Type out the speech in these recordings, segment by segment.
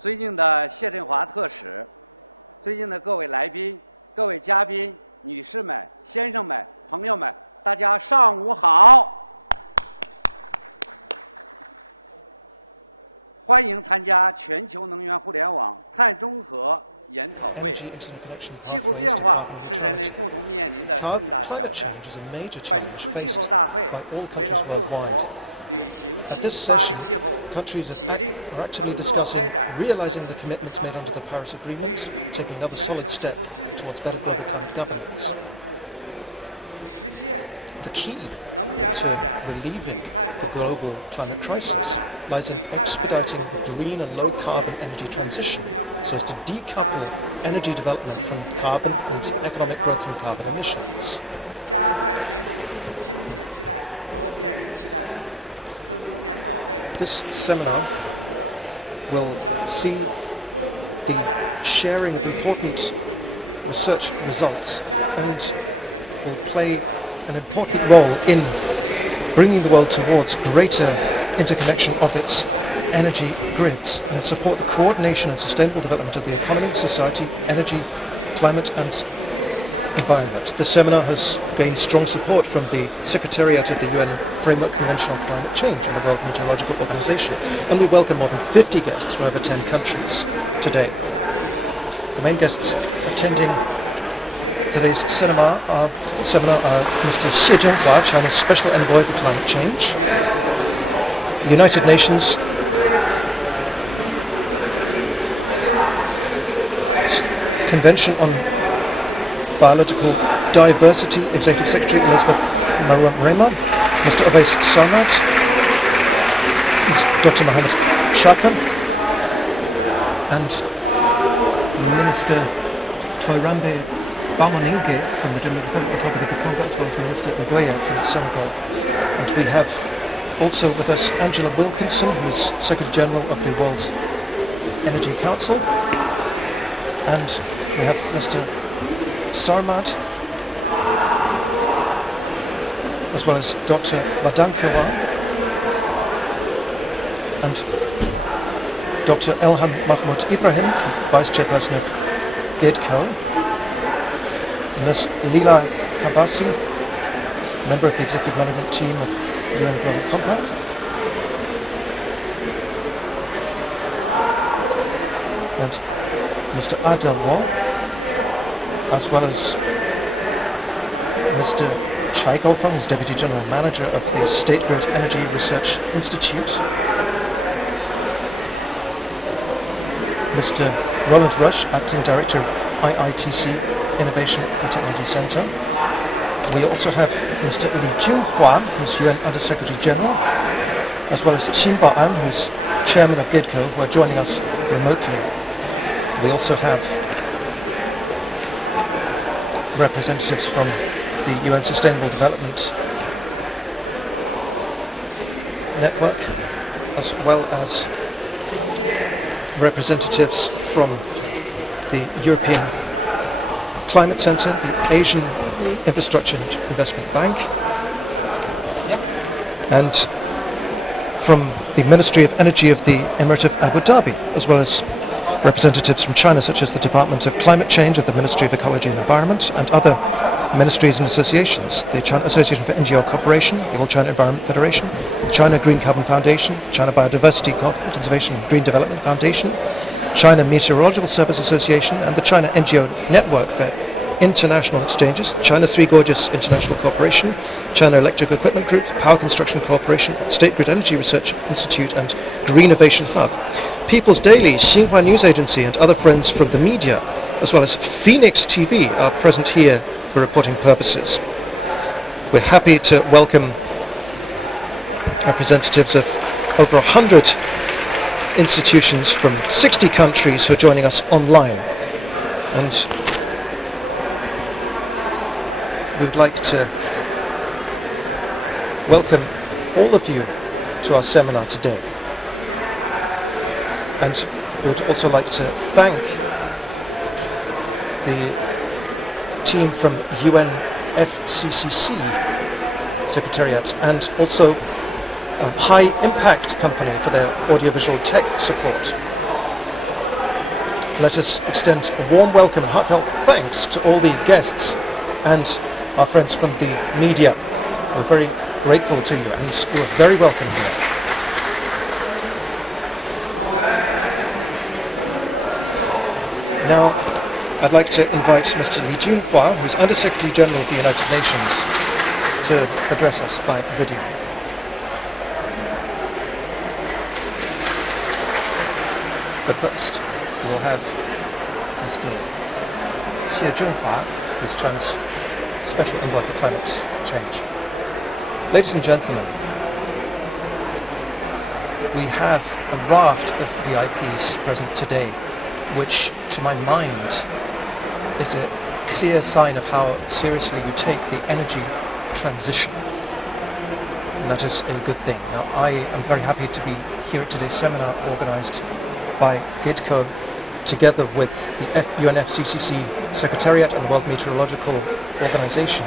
尊敬的谢振华特使，尊敬的各位来宾、各位嘉宾、女士们、先生们、朋友们，大家上午好！欢迎参加全球能源互联网碳中和研讨会。气候变化是人类共同面临的重大挑战。本次气候大会围绕各国履行巴黎气候协定承诺开展的商讨，为推动全球气候治理又迈上了一个重要的一步。实现能源发展与碳脱钩，经济发展与碳排放脱钩，构建全球能源互联网，将促进经济大规模的开发高效利用，加快推动氢气替代和电力替代。此次研讨会 This seminar will see the sharing of important research results and will play an important role in bringing the world towards greater interconnection of its energy grids and support the coordination and sustainable development of the economy, society, energy, climate and environment. This seminar has gained strong support from the Secretariat of the UN Framework Convention on Climate Change and the World Meteorological Organization, and we welcome more than 50 guests from over 10 countries today. The main guests attending today's seminar are Mr. Junhua, China's Special Envoy for Climate Change, the United Nations Convention on Biological Diversity Executive Secretary Elizabeth Mrema, Mr. Ovais Sarmad, Dr. Mohamed and Minister Toirambe Bao'an from the Democratic Republic of the Congo, as well as Minister Envoy from Senegal. And we have also with us Angela Wilkinson, who is Secretary General of the World Energy Council, and we have Mr. Sarmad, as well as Dr. Manaenkova and Dr. Elham Mahmoud Ibrahim, Vice Chairperson of GEIDCO, Ms. Lila Kabasi, member of the Executive Management Team of UN Global Compact, and Mr. Adawo, as well as Mr. Gaofeng, who's Deputy General Manager of the State Grid Energy Research Institute, Mr. Roland Rush, Acting Director of IITC Innovation and Technology Center. We also have Mr. Junhua, who's UN Under-Secretary General, as well as Bao'an, who's Chairman of GEIDCO, who are joining us remotely. We also have representatives from the UN Sustainable Development Network, as well as representatives from the European Climate Centre, the Asian Infrastructure and Investment Bank, and from the Ministry of Energy of the Emirate of Abu Dhabi, as well as representatives from China, such as the Department of Climate Change of the Ministry of Ecology and Environment, and other ministries and associations, the China Association for NGO Cooperation, the All China Environment Federation, the China Green Carbon Foundation, China Biodiversity Conservation and Green Development Foundation, China Meteorological Service Association, and the China NGO Network for International Exchanges, China Three Gorges International Corporation, China Electric Equipment Group, Power Construction Corporation, State Grid Energy Research Institute, and Greenovation Hub. People's Daily, Xinhua News Agency, and other friends from the media, as well as Phoenix TV, are present here for reporting purposes. We're happy to welcome representatives of over 100 institutions from 60 countries who are joining us online. And we'd like to welcome all of you to our seminar today. And we would also like to thank the team from UNFCCC Secretariat and also a High Impact Company for their audiovisual tech support. let us extend a warm welcome and heartfelt thanks to all the guests and our friends from the media. We're very grateful to you, and you're very welcome here. Now, I'd like to invite Mr. Li Junhua, who's Under Secretary General of the United Nations, to address us by video. But first, we'll have Mr. Junhua, who's China's Special Envoy for Climate Change. Ladies and gentlemen, we have a raft of VIPs present today, which, to my mind, is a clear sign of how seriously you take the energy transition. And that is a good thing. Now, I am very happy to be here at today's seminar organised by GEIDCO, together with the UNFCCC Secretariat and the World Meteorological Organization,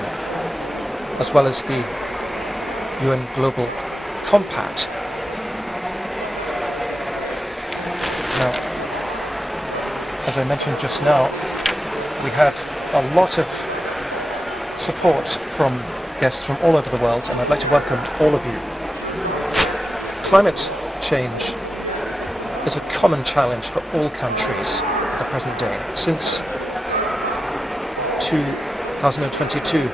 as well as the UN Global Compact. Now, as I mentioned just now, we have a lot of support from guests from all over the world, and I'd like to welcome all of you. Climate change is a common challenge for all countries at the present day. Since 2022,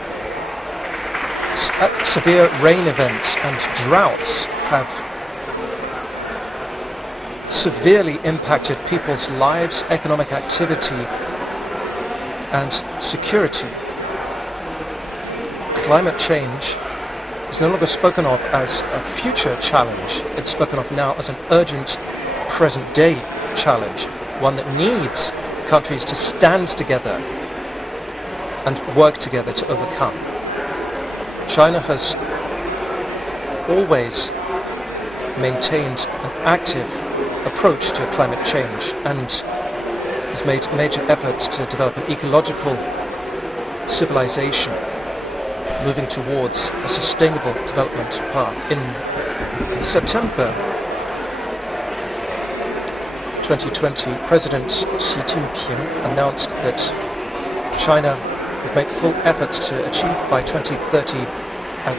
severe rain events and droughts have severely impacted people's lives, economic activity, and security. Climate change is no longer spoken of as a future challenge. It's spoken of now as an urgent present-day challenge, one that needs countries to stand together and work together to overcome. China has always maintained an active approach to climate change and has made major efforts to develop an ecological civilization, moving towards a sustainable development path. In September 2020, President Xi Jinping announced that China would make full efforts to achieve by 2030 a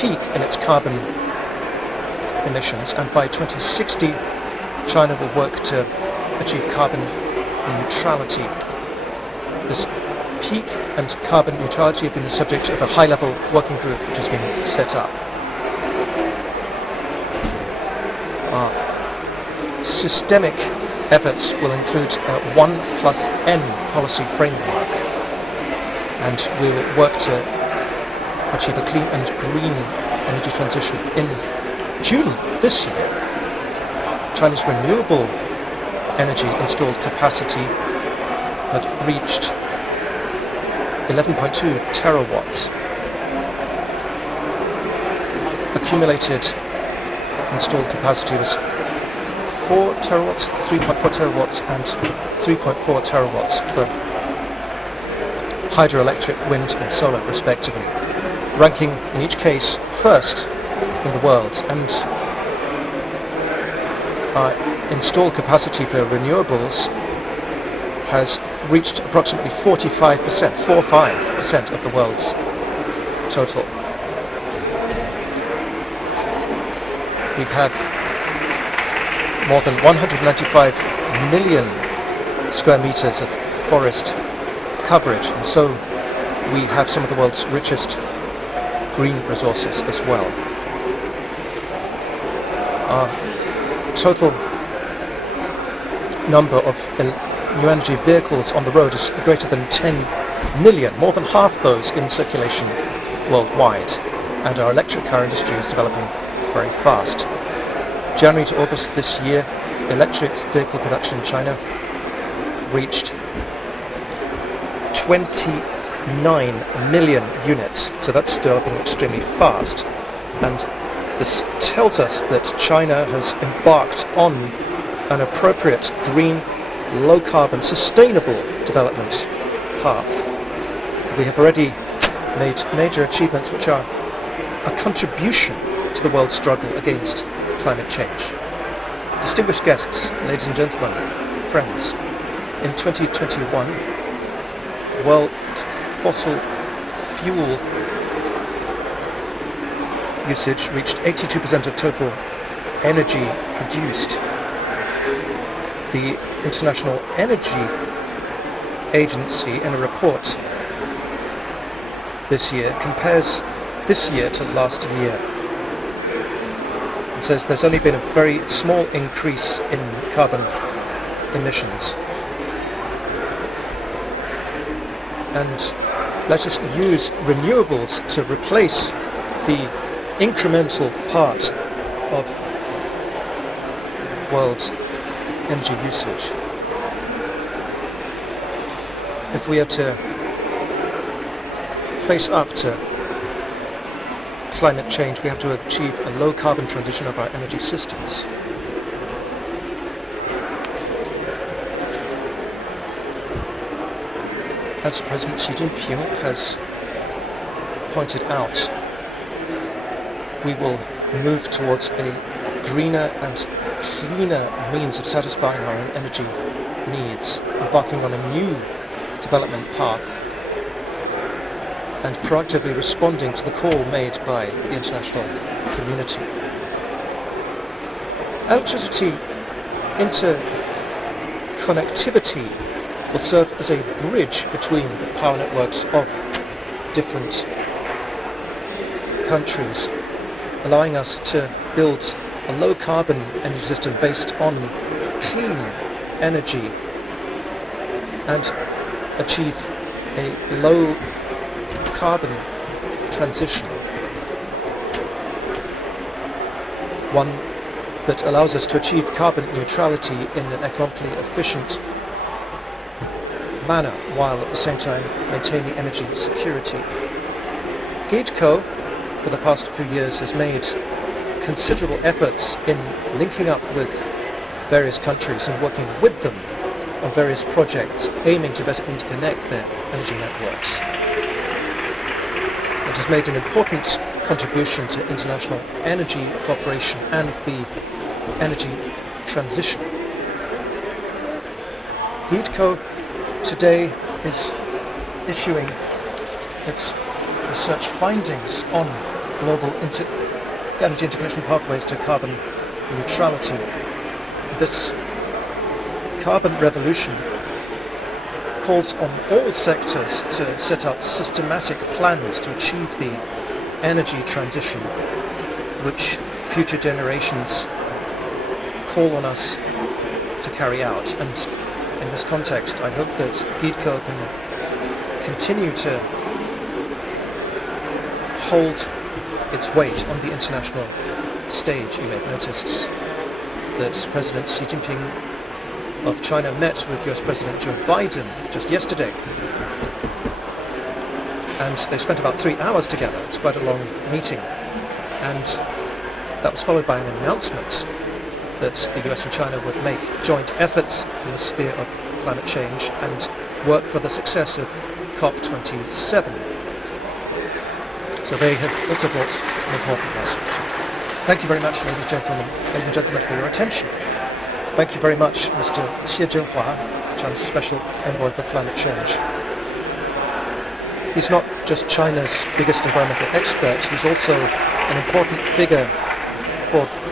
peak in its carbon emissions, and by 2060 China will work to achieve carbon neutrality. This peak and carbon neutrality have been the subject of a high-level working group which has been set up. Systemic efforts will include a 1+N policy framework, and we will work to achieve a clean and green energy transition. In June this year, China's renewable energy installed capacity had reached 11.2 terawatts. Accumulated installed capacity was 4 terawatts, 3.4 terawatts, and 3.4 terawatts for hydroelectric, wind, and solar, respectively, ranking in each case first in the world. And our installed capacity for renewables has reached approximately 45% of the world's total. We have more than 195 million square meters of forest coverage, and so we have some of the world's richest green resources as well. Our total number of new energy vehicles on the road is greater than 10 million, more than half those in circulation worldwide, and our electric car industry is developing very fast. January to August this year, electric vehicle production in China reached 29 million units, so that's developing extremely fast. And this tells us that China has embarked on an appropriate green, low-carbon, sustainable development path. We have already made major achievements which are a contribution to the world's struggle against climate change. Distinguished guests, ladies and gentlemen, friends, In 2021, world fossil fuel usage reached 82% of total energy produced. The International Energy Agency, in a report this year, compares this year to last year. It says there's only been a very small increase in carbon emissions. And let us use renewables to replace the incremental part of world energy usage. If we are to face up to climate change, we have to achieve a low carbon transition of our energy systems. As President Xi Jinping has pointed out, we will move towards a greener and cleaner means of satisfying our own energy needs, embarking on a new development path and proactively responding to the call made by the international community. Electricity interconnectivity will serve as a bridge between the power networks of different countries, allowing us to build a low-carbon energy system based on clean energy and achieve a low-carbon transition, one that allows us to achieve carbon neutrality in an economically efficient manner, while at the same time maintaining energy security. GEIDCO, for the past few years, has made considerable efforts in linking up with various countries and working with them on various projects aiming to better interconnect their energy networks. It has made an important contribution to international energy cooperation and the energy transition. GEIDCO today is issuing its research findings on global energy interconnection pathways to carbon neutrality. This carbon revolution calls on all sectors to set out systematic plans to achieve the energy transition, which future generations call on us to carry out. And in this context, I hope that GEIDCO can continue to hold its weight on the international stage. You may have noticed that President Xi Jinping of China met with US President Joe Biden just yesterday, and they spent about 3 hours together. It's quite a long meeting, and that was followed by an announcement that the US and China would make joint efforts in the sphere of climate change and work for the success of COP27. So they have also brought an important message. Thank you very much, ladies and gentlemen, for your attention. Thank you very much, Mr. Zhenhua, China's Special Envoy for Climate Change. He's not just China's biggest environmental expert, he's also an important figure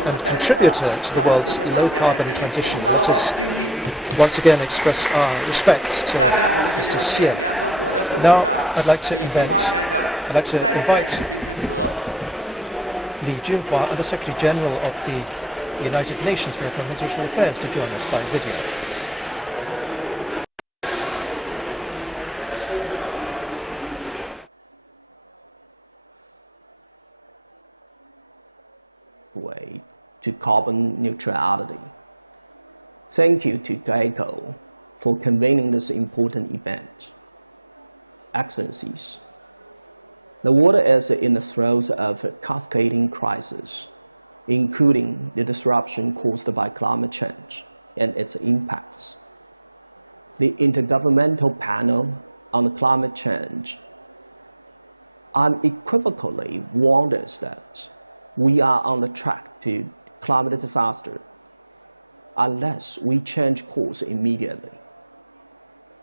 and contributor to the world's low-carbon transition. Let us once again express our respects to Mr. Xie. Now I'd like to invite Li Junhua, Under Secretary General of the United Nations for International Affairs, to join us by video. Way to carbon neutrality. Thank you to GEIDCO for convening this important event. Excellencies, the world is in the throes of a cascading crisis, including the disruption caused by climate change and its impacts. The Intergovernmental Panel on Climate Change unequivocally warned us that we are on the track to climate disaster unless we change course immediately.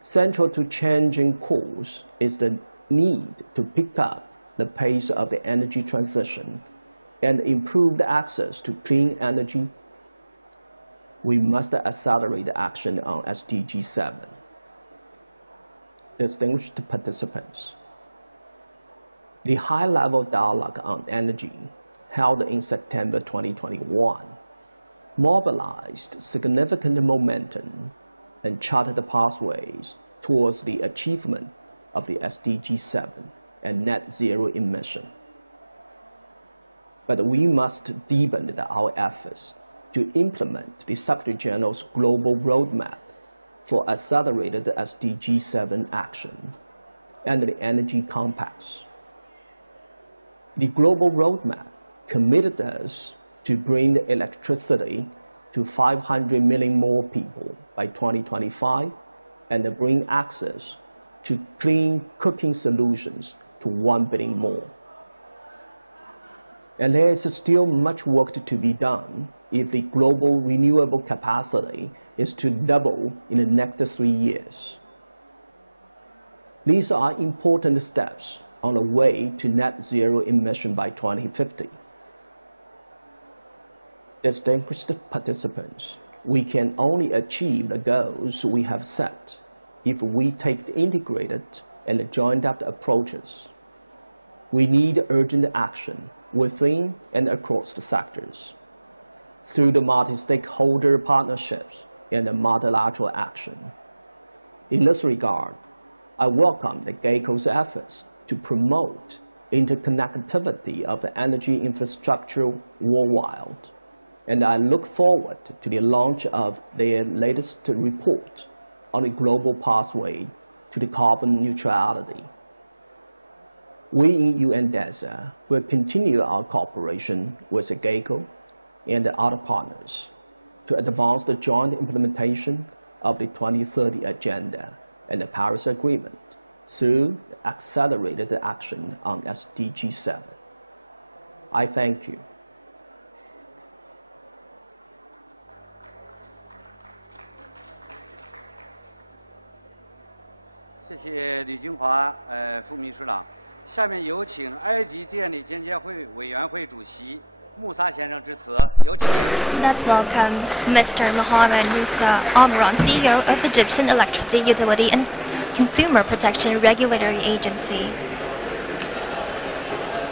Central to changing course is the need to pick up the pace of the energy transition and improve the access to clean energy. We must accelerate action on SDG 7. Distinguished participants, the high-level dialogue on energy held in September 2021 mobilized significant momentum and charted the pathways towards the achievement of the SDG 7 and net zero emission. But we must deepen our efforts to implement the Secretary General's global roadmap for accelerated SDG 7 action and the energy compacts. The global roadmap committed us to bring electricity to 500 million more people by 2025 and bring access to clean cooking solutions to 1 billion more. And there is still much work to be done if the global renewable capacity is to double in the next 3 years. These are important steps on the way to net zero emission by 2050. Distinguished participants, we can only achieve the goals we have set if we take integrated and joined-up approaches. We need urgent action within and across the sectors through the multi-stakeholder partnerships and the multilateral action. In this regard, I welcome the GEIDCO's efforts to promote interconnectivity of the energy infrastructure worldwide, and I look forward to the launch of their latest report on the global pathway to the carbon neutrality. We in UNDESA will continue our cooperation with the GEIDCO and the other partners to advance the joint implementation of the 2030 Agenda and the Paris Agreement through accelerated action on SDG 7. I thank you. Thank you, 吕金华副秘书长。下面有请埃及电力间接会委员会主席穆萨先生致辞，有请。Let's welcome Mr. Mohamed Musa Omran, CEO of Egyptian Electricity Utility and Consumer Protection Regulatory Agency.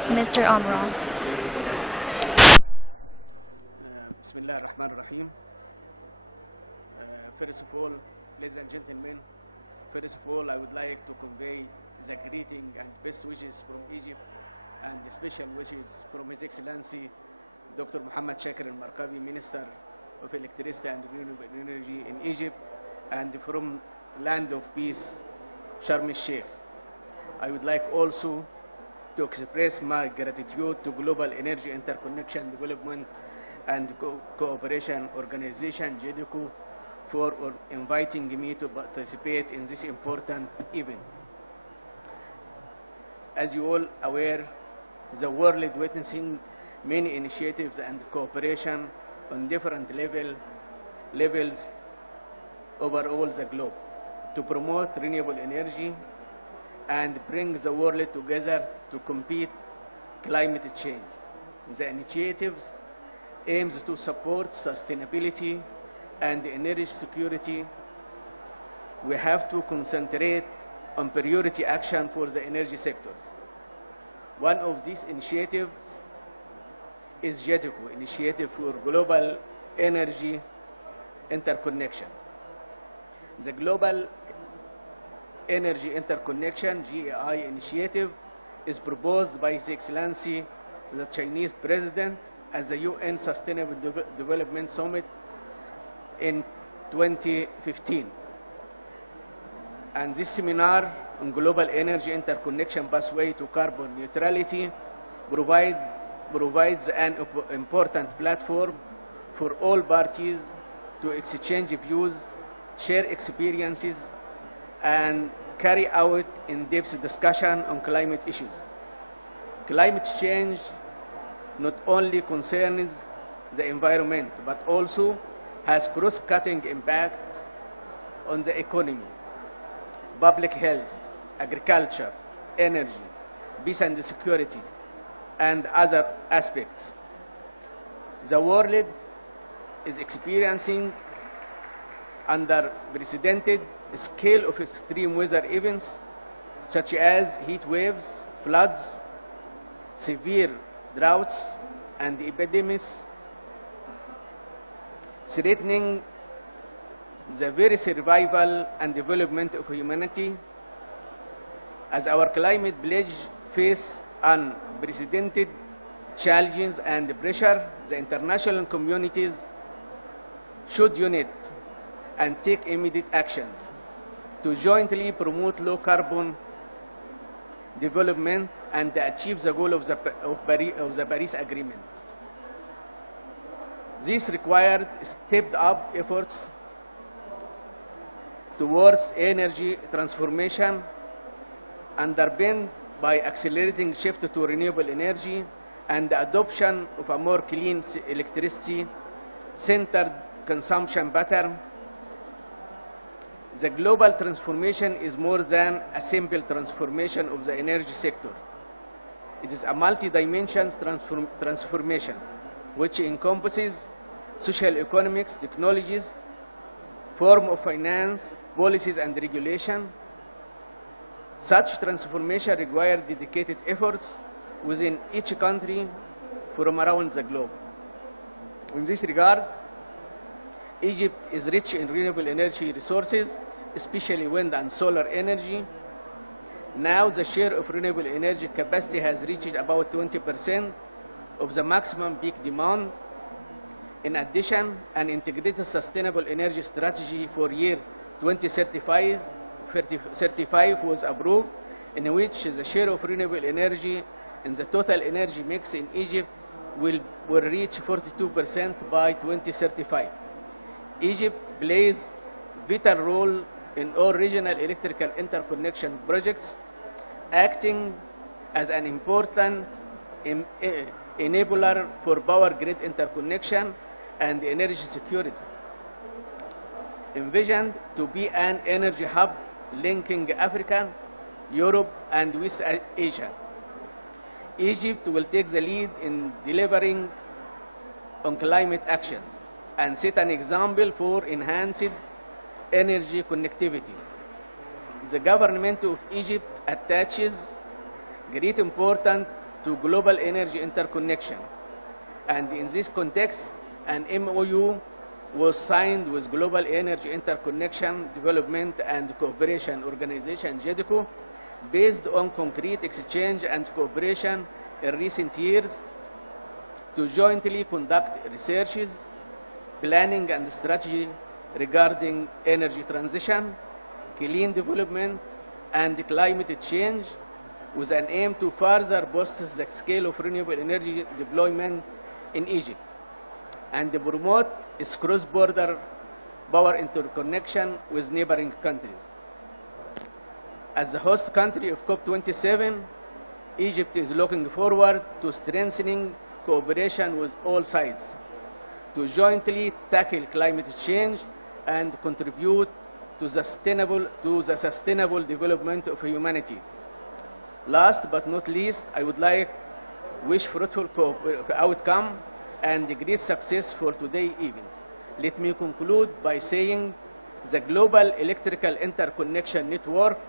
Mr. Omran. Bismillah ar-Rahman ar-Rahim. First of all, ladies and gentlemen, first of all, I would like to convey the greeting and best wishes from Egypt and special wishes from His Excellency Dr. Mohamed al-Markabi, Minister of Electricity and Renewable Energy in Egypt, and from Land of Peace, Sharm el-Sheikh. I would like also to express my gratitude to Global Energy Interconnection Development and Cooperation Organization, GEIDCO, for inviting me to participate in this important event. As you all aware, the world is witnessing many initiatives and cooperation on different levels over all the globe to promote renewable energy and bring the world together to compete climate change. The initiatives aims to support sustainability and energy security. We have to concentrate on priority action for the energy sectors. One of these initiatives is GEIDCO, Initiative for Global Energy Interconnection. The Global Energy Interconnection, GEI initiative, is proposed by His Excellency the Chinese President as the UN Sustainable Development Summit in 2015. And this seminar on global energy interconnection pathway to carbon neutrality provides an important platform for all parties to exchange views, share experiences, and carry out in-depth discussion on climate issues. Climate change not only concerns the environment, but also has cross-cutting impact on the economy, public health, agriculture, energy, peace and security, and other aspects. The world is experiencing unprecedented scale of extreme weather events such as heat waves, floods, severe droughts, and epidemics, threatening the very survival and development of humanity. As our climate pledge face unprecedented challenges and pressure, the international communities should unite and take immediate actions to jointly promote low carbon development and achieve the goal of the Paris Agreement. This required stepped up efforts towards energy transformation underpinned by accelerating shift to renewable energy and the adoption of a more clean electricity-centered consumption pattern. The global transformation is more than a simple transformation of the energy sector. It is a multi-dimensional transformation which encompasses social economics, technologies, form of finance, policies, and regulation. Such transformation requires dedicated efforts within each country from around the globe. In this regard, Egypt is rich in renewable energy resources, especially wind and solar energy. Now the share of renewable energy capacity has reached about 20% of the maximum peak demand. In addition, an integrated sustainable energy strategy for year 2035 was approved, in which the share of renewable energy in the total energy mix in Egypt will reach 42% by 2035. Egypt plays a vital role in all regional electrical interconnection projects, acting as an important enabler for power grid interconnection and energy security. Envisioned to be an energy hub linking Africa, Europe, and West Asia, Egypt will take the lead in delivering on climate actions and set an example for enhanced energy connectivity. The government of Egypt attaches great importance to global energy interconnection, and in this context, an MOU was signed with Global Energy Interconnection Development and Cooperation Organization, GEIDCO, based on concrete exchange and cooperation in recent years to jointly conduct researches, planning, and strategy regarding energy transition, clean development, and climate change, with an aim to further boost the scale of renewable energy deployment in Egypt and promote its cross-border power interconnection with neighboring countries. As the host country of COP27, Egypt is looking forward to strengthening cooperation with all sides to jointly tackle climate change and contribute to the sustainable development of humanity. Last but not least, I would like to wish fruitful outcome and great success for today's event. Let me conclude by saying the global electrical interconnection network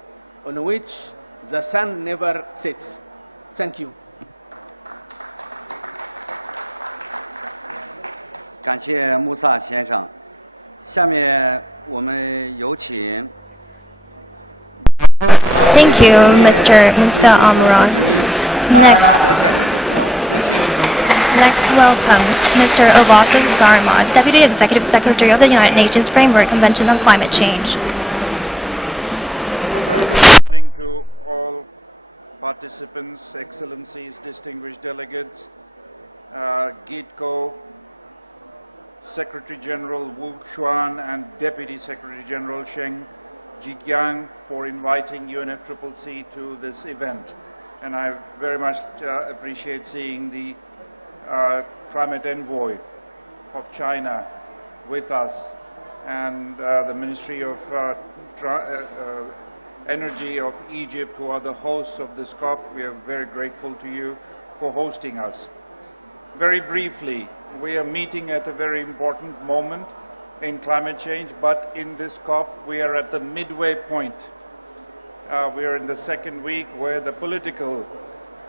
on which the sun never sets. Thank you. 感谢穆萨先生。下面我们有请。Thank you, Mr. Musa Amran. Next, welcome Mr. Ovais of Sarmad, Deputy Executive Secretary of the United Nations Framework Convention on Climate Change. Good morning to all participants, excellencies, distinguished delegates, GEIDCO, Secretary General Wu Xuan and Deputy Secretary General Cheng, Zhiqiang, for inviting UNFCCC to this event. And I very much appreciate seeing the Climate Envoy of China with us and the Ministry of Energy of Egypt, who are the hosts of this COP. We are very grateful to you for hosting us. Very briefly, we are meeting at a very important moment in climate change, but in this COP we are at the midway point. We are in the second week where the political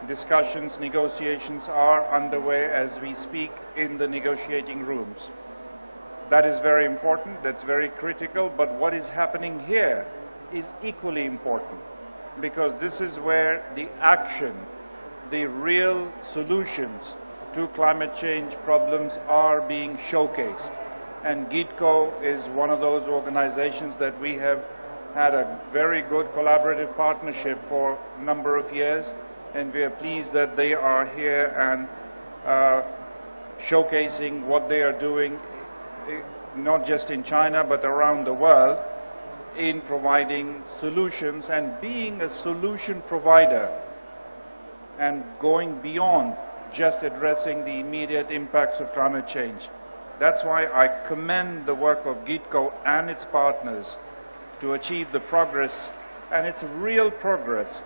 discussions, negotiations are underway as we speak in the negotiating rooms. That is very important, that's very critical, but what is happening here is equally important, because this is where the action, the real solutions to climate change problems are being showcased. And GEIDCO is one of those organizations that we have had a very good collaborative partnership for a number of years, and we are pleased that they are here and showcasing what they are doing, not just in China but around the world, in providing solutions and being a solution provider and going beyond just addressing the immediate impacts of climate change. That's why I commend the work of GEIDCO and its partners to achieve the progress, and it's real progress.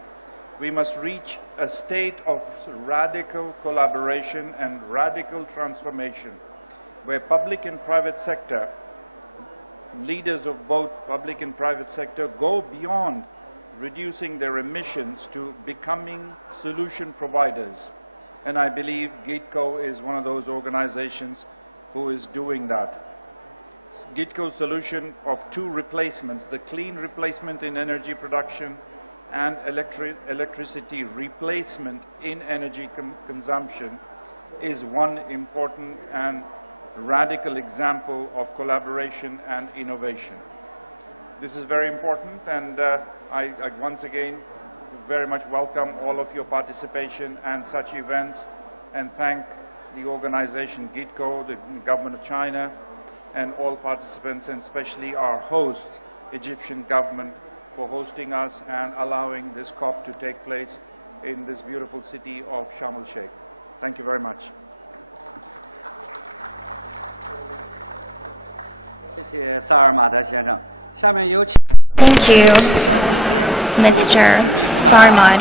We must reach a state of radical collaboration and radical transformation, where public and private sector, leaders of both public and private sector, go beyond reducing their emissions to becoming solution providers. And I believe GEIDCO is one of those organizations who is doing that. GEIDCO's solution of two replacements, the clean replacement in energy production and electricity replacement in energy consumption, is one important and radical example of collaboration and innovation. This is very important, and I once again very much welcome all of your participation and such events, and thank the organization GEIDCO, the government of China, and all participants, and especially our host, Egyptian government, for hosting us and allowing this COP to take place in this beautiful city of Sharm el-Sheikh. Thank you very much. Thank you, Mr. Sarmad.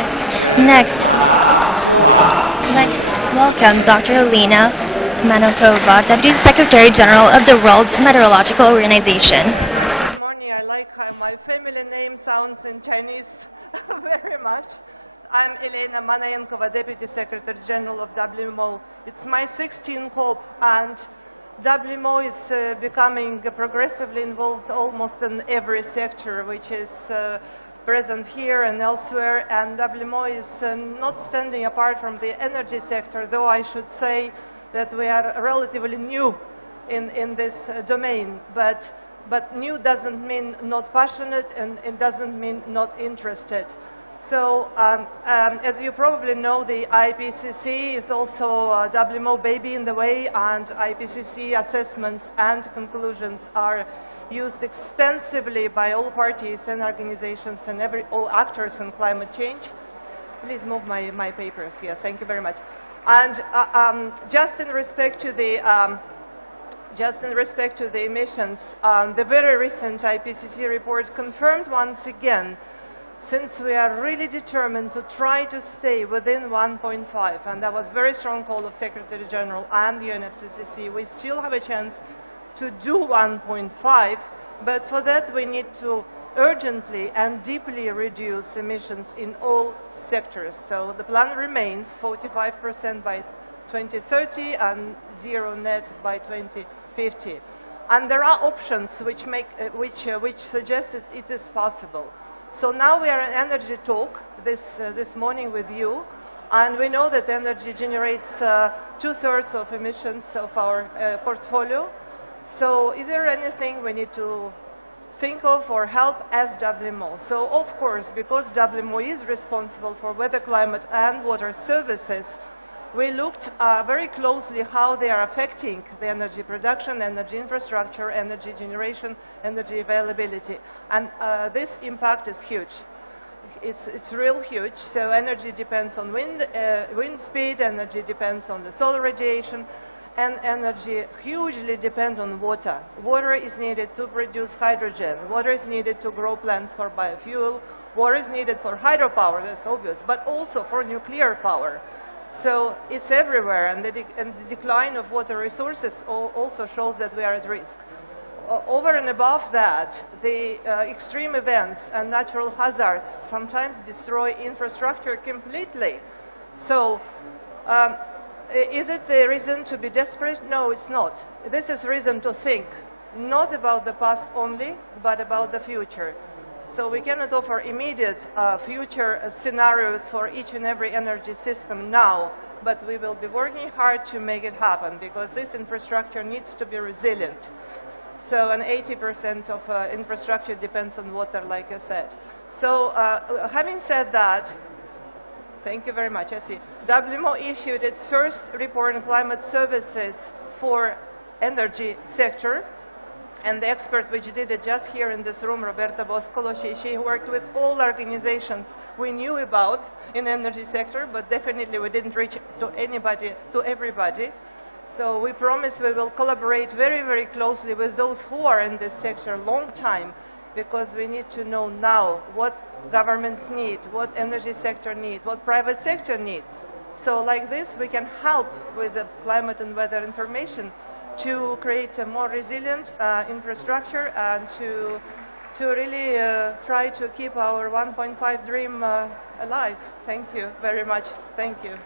Next, let's welcome Dr. Elena Manaenkova, Deputy Secretary General of the World Meteorological Organization. Good morning. I like how my family name sounds in Chinese very much. I'm Elena Manaenkova, Deputy Secretary General of WMO. It's my 16th COP, and WMO is becoming progressively involved almost in every sector which is present here and elsewhere, and WMO is not standing apart from the energy sector, though I should say that we are relatively new in this domain. But new doesn't mean not passionate, and it doesn't mean not interested. So, as you probably know, the IPCC is also a WMO baby in the way, and IPCC assessments and conclusions are used extensively by all parties and organizations and all actors in climate change. Please move my papers. Yes, thank you very much. And just in respect to the emissions, the very recent IPCC report confirmed once again, since we are really determined to try to stay within 1.5, and that was a very strong call of Secretary General and the UNFCCC, we still have a chance to do 1.5, but for that we need to urgently and deeply reduce emissions in all sectors. So the plan remains 45% by 2030 and zero net by 2050. And there are options which suggest that it is possible. So now we are in energy talk this morning with you, and we know that energy generates 2/3 of emissions of our portfolio. So is there anything we need to think of or help as WMO? So of course, because WMO is responsible for weather, climate and water services, we looked very closely how they are affecting the energy production, energy infrastructure, energy generation, energy availability. And this impact is huge. It's real huge. So energy depends on wind speed, energy depends on the solar radiation, and energy hugely depend on water. Water is needed to produce hydrogen. Water is needed to grow plants for biofuel. Water is needed for hydropower, that's obvious, but also for nuclear power. So it's everywhere, and the decline of water resources also shows that we are at risk. Over and above that, the extreme events and natural hazards sometimes destroy infrastructure completely. So is it the reason to be desperate? No, it's not. This is reason to think, not about the past only, but about the future. So we cannot offer immediate future scenarios for each and every energy system now, but we will be working hard to make it happen, because this infrastructure needs to be resilient. So, and 80% of infrastructure depends on water, like I said. So, having said that, thank you very much, I see. WMO issued its first report on climate services for energy sector. And the expert which did it just here in this room, Roberta Boscolo, she worked with all organizations we knew about in energy sector, but definitely we didn't reach to anybody, to everybody. So we promise we will collaborate very, very closely with those who are in this sector a long time, because we need to know now what governments need, what energy sector need, what private sector need. So like this, we can help with the climate and weather information to create a more resilient infrastructure and to really try to keep our 1.5 dream alive. Thank you very much. Thank you.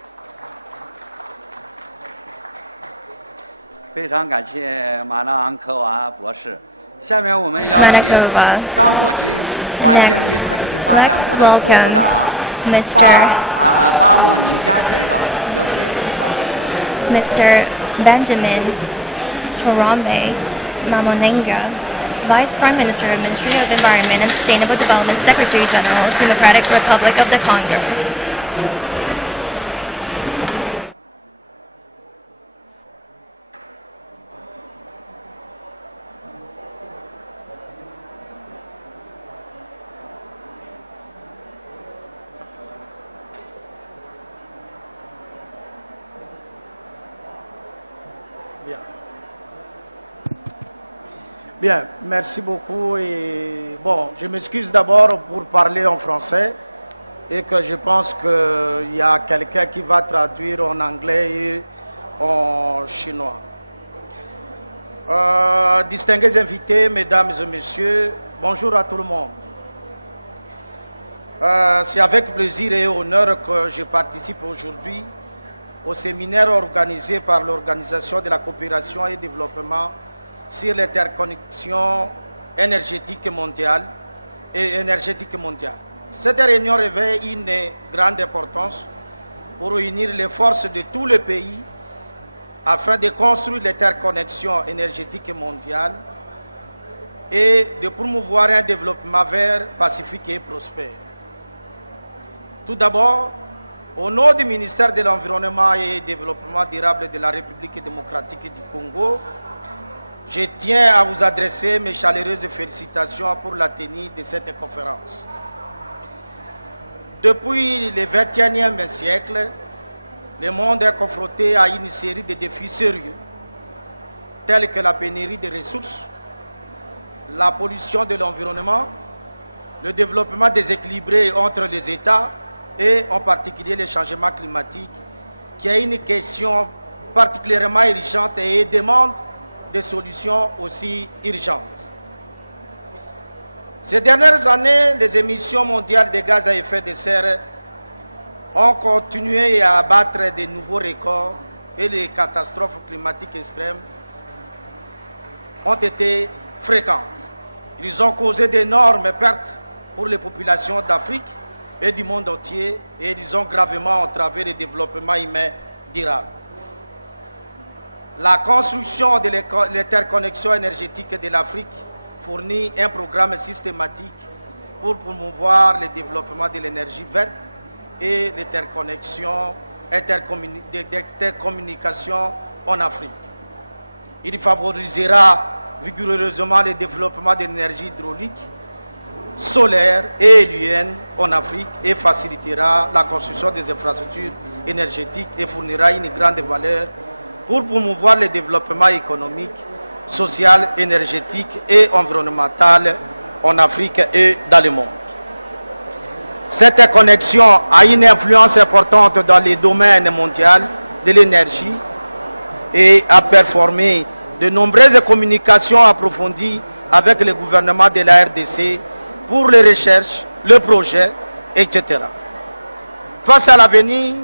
非常感谢马纳昂科娃博士。下面我们邀请 Manaenkova. 刚果金环境与可持续发展部的副部长 巴姆宁加先生，有请。Mr. Benjamin Torambe Mamonenga, Vice Prime Minister, Ministry of Environment and Sustainable Development, Secretary General, Democratic Republic of the Congo. Bien, merci beaucoup. Et bon, je m'excuse d'abord pour parler en français et que je pense qu'il y a quelqu'un qui va traduire en anglais et en chinois. Distingués invités, mesdames et messieurs, bonjour à tout le monde. C'est avec plaisir et honneur que je participe aujourd'hui au séminaire organisé par l'Organisation de la coopération et développement sur l'interconnexion énergétique mondiale et énergétique mondiale. Cette réunion revêt une grande importance pour réunir les forces de tous les pays afin de construire l'interconnexion énergétique mondiale et de promouvoir un développement vert, pacifique et prospère. Tout d'abord, au nom du ministère de l'Environnement et du Développement durable de la République démocratique du Congo, je tiens à vous adresser mes chaleureuses félicitations pour la tenue de cette conférence. Depuis le XXIe siècle, le monde est confronté à une série de défis sérieux, tels que la pénurie de ressources, la pollution de l'environnement, le développement déséquilibré entre les États et en particulier le changement climatique, qui est une question particulièrement urgente et demande des solutions aussi urgentes. Ces dernières années, les émissions mondiales de gaz à effet de serre ont continué à abattre de nouveaux records et les catastrophes climatiques extrêmes ont été fréquentes. Ils ont causé d'énormes pertes pour les populations d'Afrique et du monde entier et ils ont gravement entravé le développement humain durable. La construction de l'interconnexion énergétique de l'Afrique fournit un programme systématique pour promouvoir le développement de l'énergie verte et l'intercommunication en Afrique. Il favorisera vigoureusement le développement de l'énergie hydraulique, solaire et éolienne en Afrique et facilitera la construction des infrastructures énergétiques et fournira une grande valeur pour promouvoir le développement économique, social, énergétique et environnemental en Afrique et dans le monde. Cette connexion a une influence importante dans les domaines mondiaux de l'énergie et a performé de nombreuses communications approfondies avec le gouvernement de la RDC pour les recherches, le projet, etc. Face à l'avenir,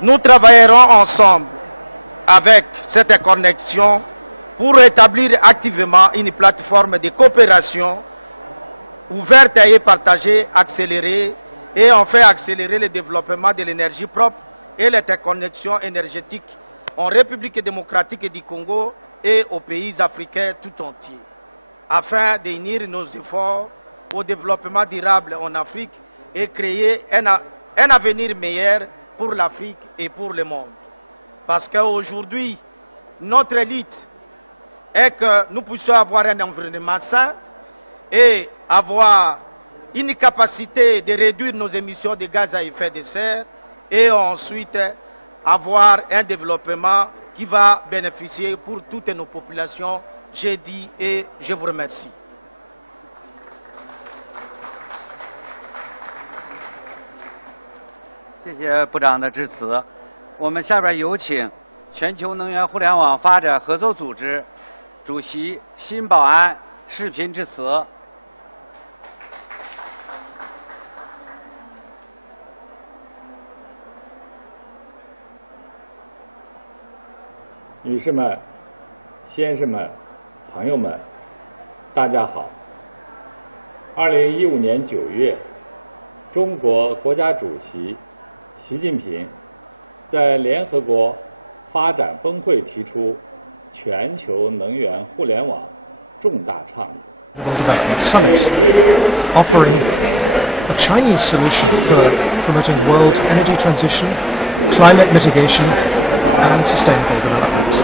nous travaillerons ensemble avec cette connexion pour établir activement une plateforme de coopération ouverte et partagée, accélérée, et enfin accélérer le développement de l'énergie propre et l'interconnexion énergétique en République démocratique du Congo et aux pays africains tout entiers, afin d'unir nos efforts au développement durable en Afrique et créer un avenir meilleur pour l'Afrique et pour le monde. Parce qu'aujourd'hui, notre élite est que nous puissions avoir un environnement sain et avoir une capacité de réduire nos émissions de gaz à effet de serre et ensuite avoir un développement qui va bénéficier pour toutes nos populations. J'ai dit et je vous remercie. 谢谢部长的致辞。我们下边有请全球能源互联网发展合作组织主席辛保安视频致辞。女士们、先生们、朋友们，大家好。2015年9月，中国国家主席习近平在联合国发展峰会提出全球能源互联网重大倡议。 Development Summit, offering a Chinese solution for promoting world energy transition, climate mitigation, and sustainable development.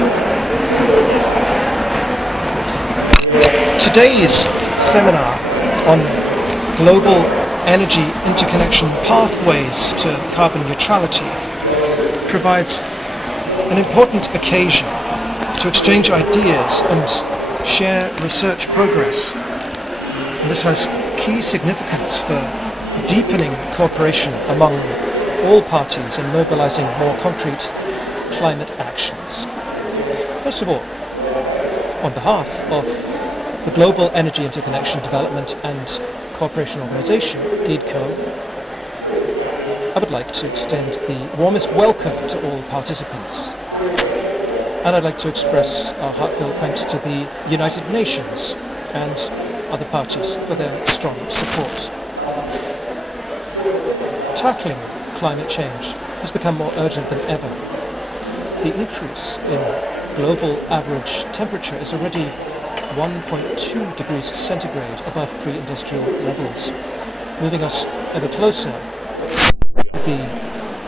Today's seminar on global energy interconnection pathways to carbon neutrality provides an important occasion to exchange ideas and share research progress. And this has key significance for deepening cooperation among all parties and mobilizing more concrete climate actions. First of all, on behalf of the Global Energy Interconnection Development and Cooperation Organization, GEIDCO, I would like to extend the warmest welcome to all participants. And I'd like to express our heartfelt thanks to the United Nations and other parties for their strong support. Tackling climate change has become more urgent than ever. The increase in global average temperature is already 1.2 degrees centigrade above pre-industrial levels, moving us ever closer to the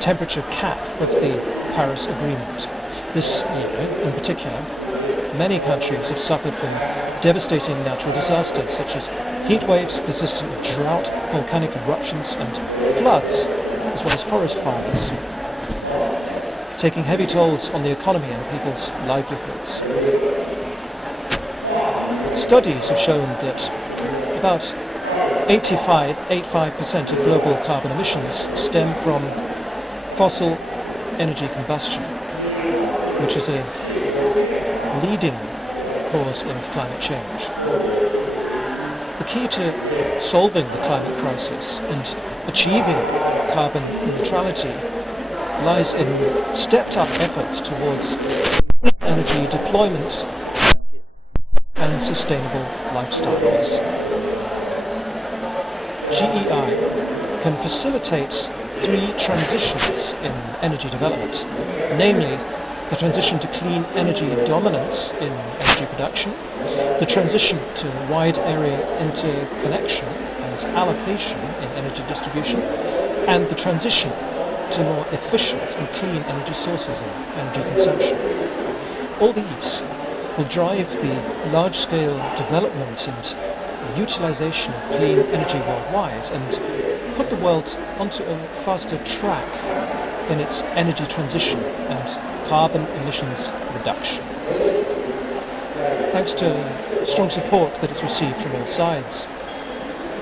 temperature cap of the Paris Agreement. This year, in particular, many countries have suffered from devastating natural disasters such as heat waves, persistent drought, volcanic eruptions and floods, as well as forest fires, taking heavy tolls on the economy and people's livelihoods. Studies have shown that about 85% of global carbon emissions stem from fossil energy combustion, which is a leading cause of climate change. The key to solving the climate crisis and achieving carbon neutrality lies in stepped-up efforts towards energy deployment and sustainable lifestyles. GEI can facilitate three transitions in energy development, namely the transition to clean energy dominance in energy production, the transition to wide area interconnection and allocation in energy distribution, and the transition to more efficient and clean energy sources in energy consumption. All these will drive the large-scale development and utilization of clean energy worldwide and put the world onto a faster track in its energy transition and carbon emissions reduction. Thanks to strong support that it's received from all sides,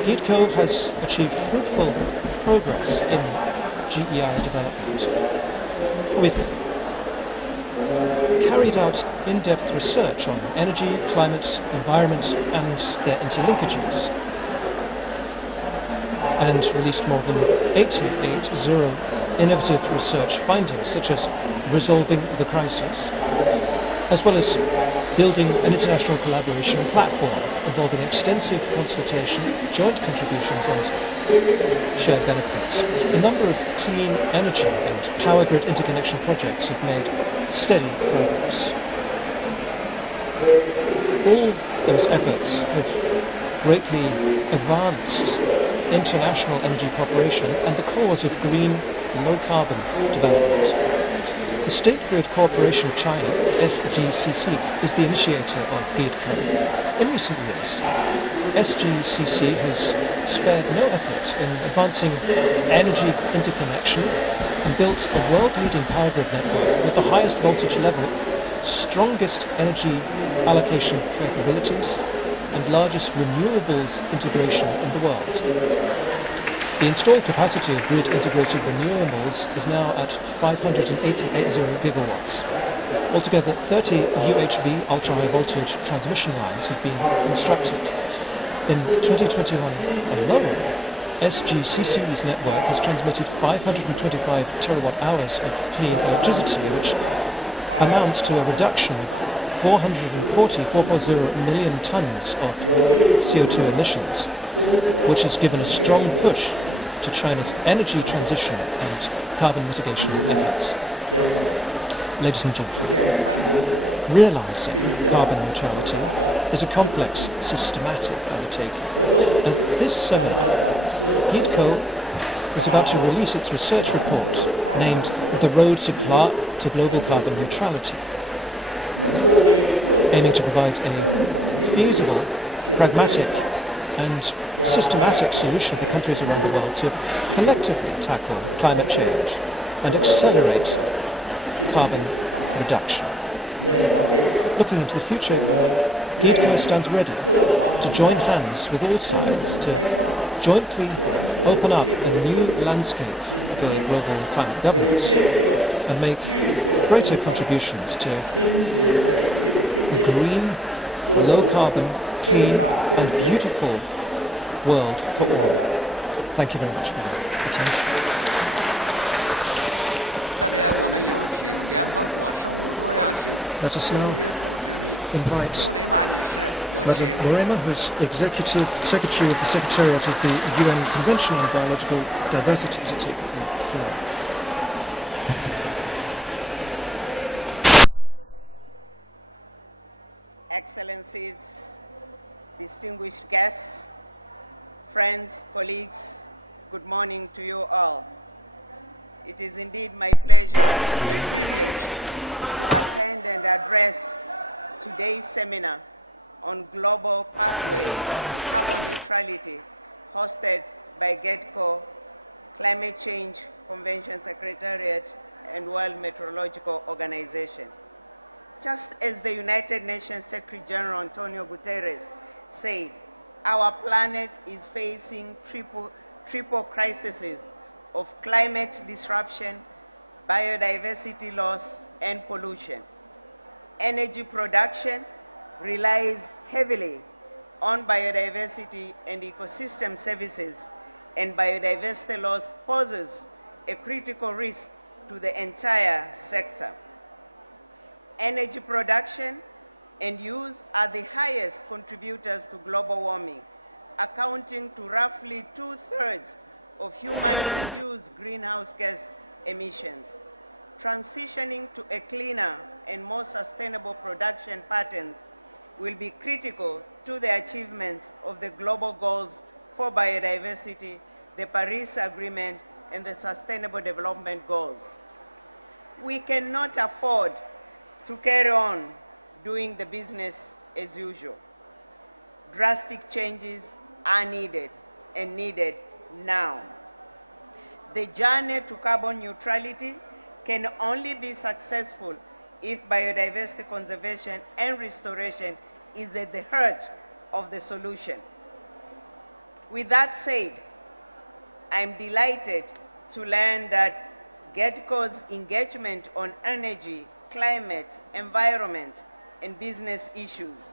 GEIDCO has achieved fruitful progress in GEI development. We've carried out in-depth research on energy, climate, environment and their interlinkages, and released more than 80 innovative research findings, such as resolving the crisis, as well as building an international collaboration platform involving extensive consultation, joint contributions and shared benefits. A number of clean energy and power grid interconnection projects have made steady progress. All those efforts have greatly advanced international energy cooperation and the cause of green, low-carbon development. The State Grid Corporation of China, SGCC, is the initiator of GEIDCO. In recent years, SGCC has spared no effort in advancing energy interconnection and built a world-leading power grid network with the highest voltage level, strongest energy allocation capabilities, and largest renewables integration in the world. The installed capacity of grid-integrated renewables is now at 580 gigawatts. Altogether, 30 UHV ultra-high voltage transmission lines have been constructed. In 2021 alone, SGCC's network has transmitted 525 terawatt-hours of clean electricity, which amounts to a reduction of 440 million tons of CO2 emissions, which has given a strong push to China's energy transition and carbon mitigation efforts. Ladies and gentlemen, realizing carbon neutrality is a complex, systematic undertaking. And this seminar, GEIDCO is about to release its research report named The Road to Global Carbon Neutrality, aiming to provide a feasible, pragmatic and systematic solution for countries around the world to collectively tackle climate change and accelerate carbon reduction. Looking into the future, GEIDCO stands ready to join hands with all sides to jointly open up a new landscape for global climate governance and make greater contributions to a green, low-carbon, clean and beautiful world for all. Thank you very much for your attention. Let us now invite Madam Mrema, who is Executive Secretary of the Secretariat of the UN Convention on Biological Diversity, to take the floor. Excellencies, distinguished guests, friends, colleagues, good morning to you all. It is indeed my pleasure and privilege to attend and address today's seminar on global pathway carbon neutrality hosted by GEIDCO, Climate Change Convention Secretariat and World Meteorological Organization. Just as the United Nations Secretary General Antonio Guterres said, our planet is facing triple crises of climate disruption, biodiversity loss, and pollution. Energy production relies heavily on biodiversity and ecosystem services, and biodiversity loss poses a critical risk to the entire sector. Energy production and use are the highest contributors to global warming, accounting to roughly 2/3 of human-induced greenhouse gas emissions. Transitioning to a cleaner and more sustainable production patterns will be critical to the achievements of the global goals for biodiversity, the Paris Agreement, and the Sustainable Development Goals. We cannot afford to carry on doing the business as usual. Drastic changes are needed, and needed now. The journey to carbon neutrality can only be successful if biodiversity conservation and restoration is at the heart of the solution. With that said, I'm delighted to learn that GEIDCO's engagement on energy, climate, environment, and business issues.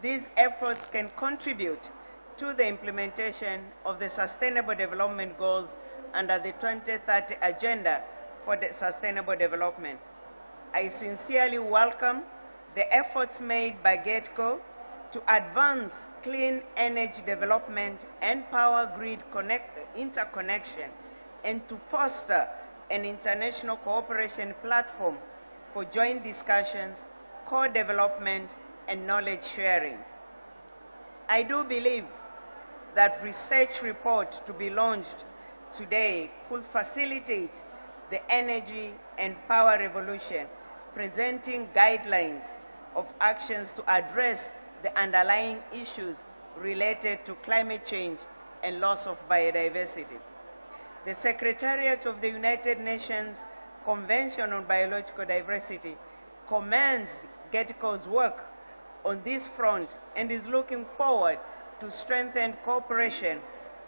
These efforts can contribute to the implementation of the Sustainable Development Goals under the 2030 Agenda for the Sustainable Development. I sincerely welcome the efforts made by GEIDCO to advance clean energy development and power grid interconnection, and to foster an international cooperation platform for joint discussions, co-development, and knowledge sharing. I do believe that research report to be launched today could facilitate the energy and power revolution, presenting guidelines of actions to address the underlying issues related to climate change and loss of biodiversity. The Secretariat of the United Nations Convention on Biological Diversity commends GEIDCO's work on this front and is looking forward to strengthen cooperation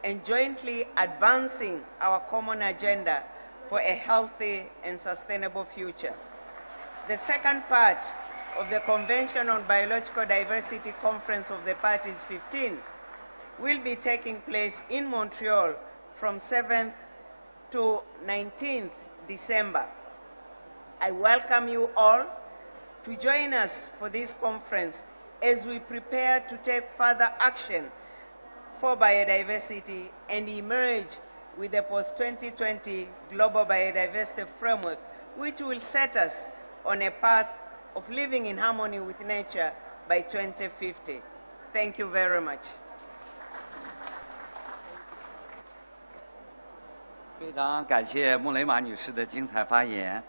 and jointly advancing our common agenda for a healthy and sustainable future. The second part of the Convention on Biological Diversity Conference of the Parties 15 will be taking place in Montreal from 7th to 19th December. I welcome you all to join us for this conference as we prepare to take further action for biodiversity and emerge with the post-2020 Global Biodiversity Framework, which will set us on a path of living in harmony with nature by 2050. Thank you very much. 非常感谢穆雷玛女士的精彩发言。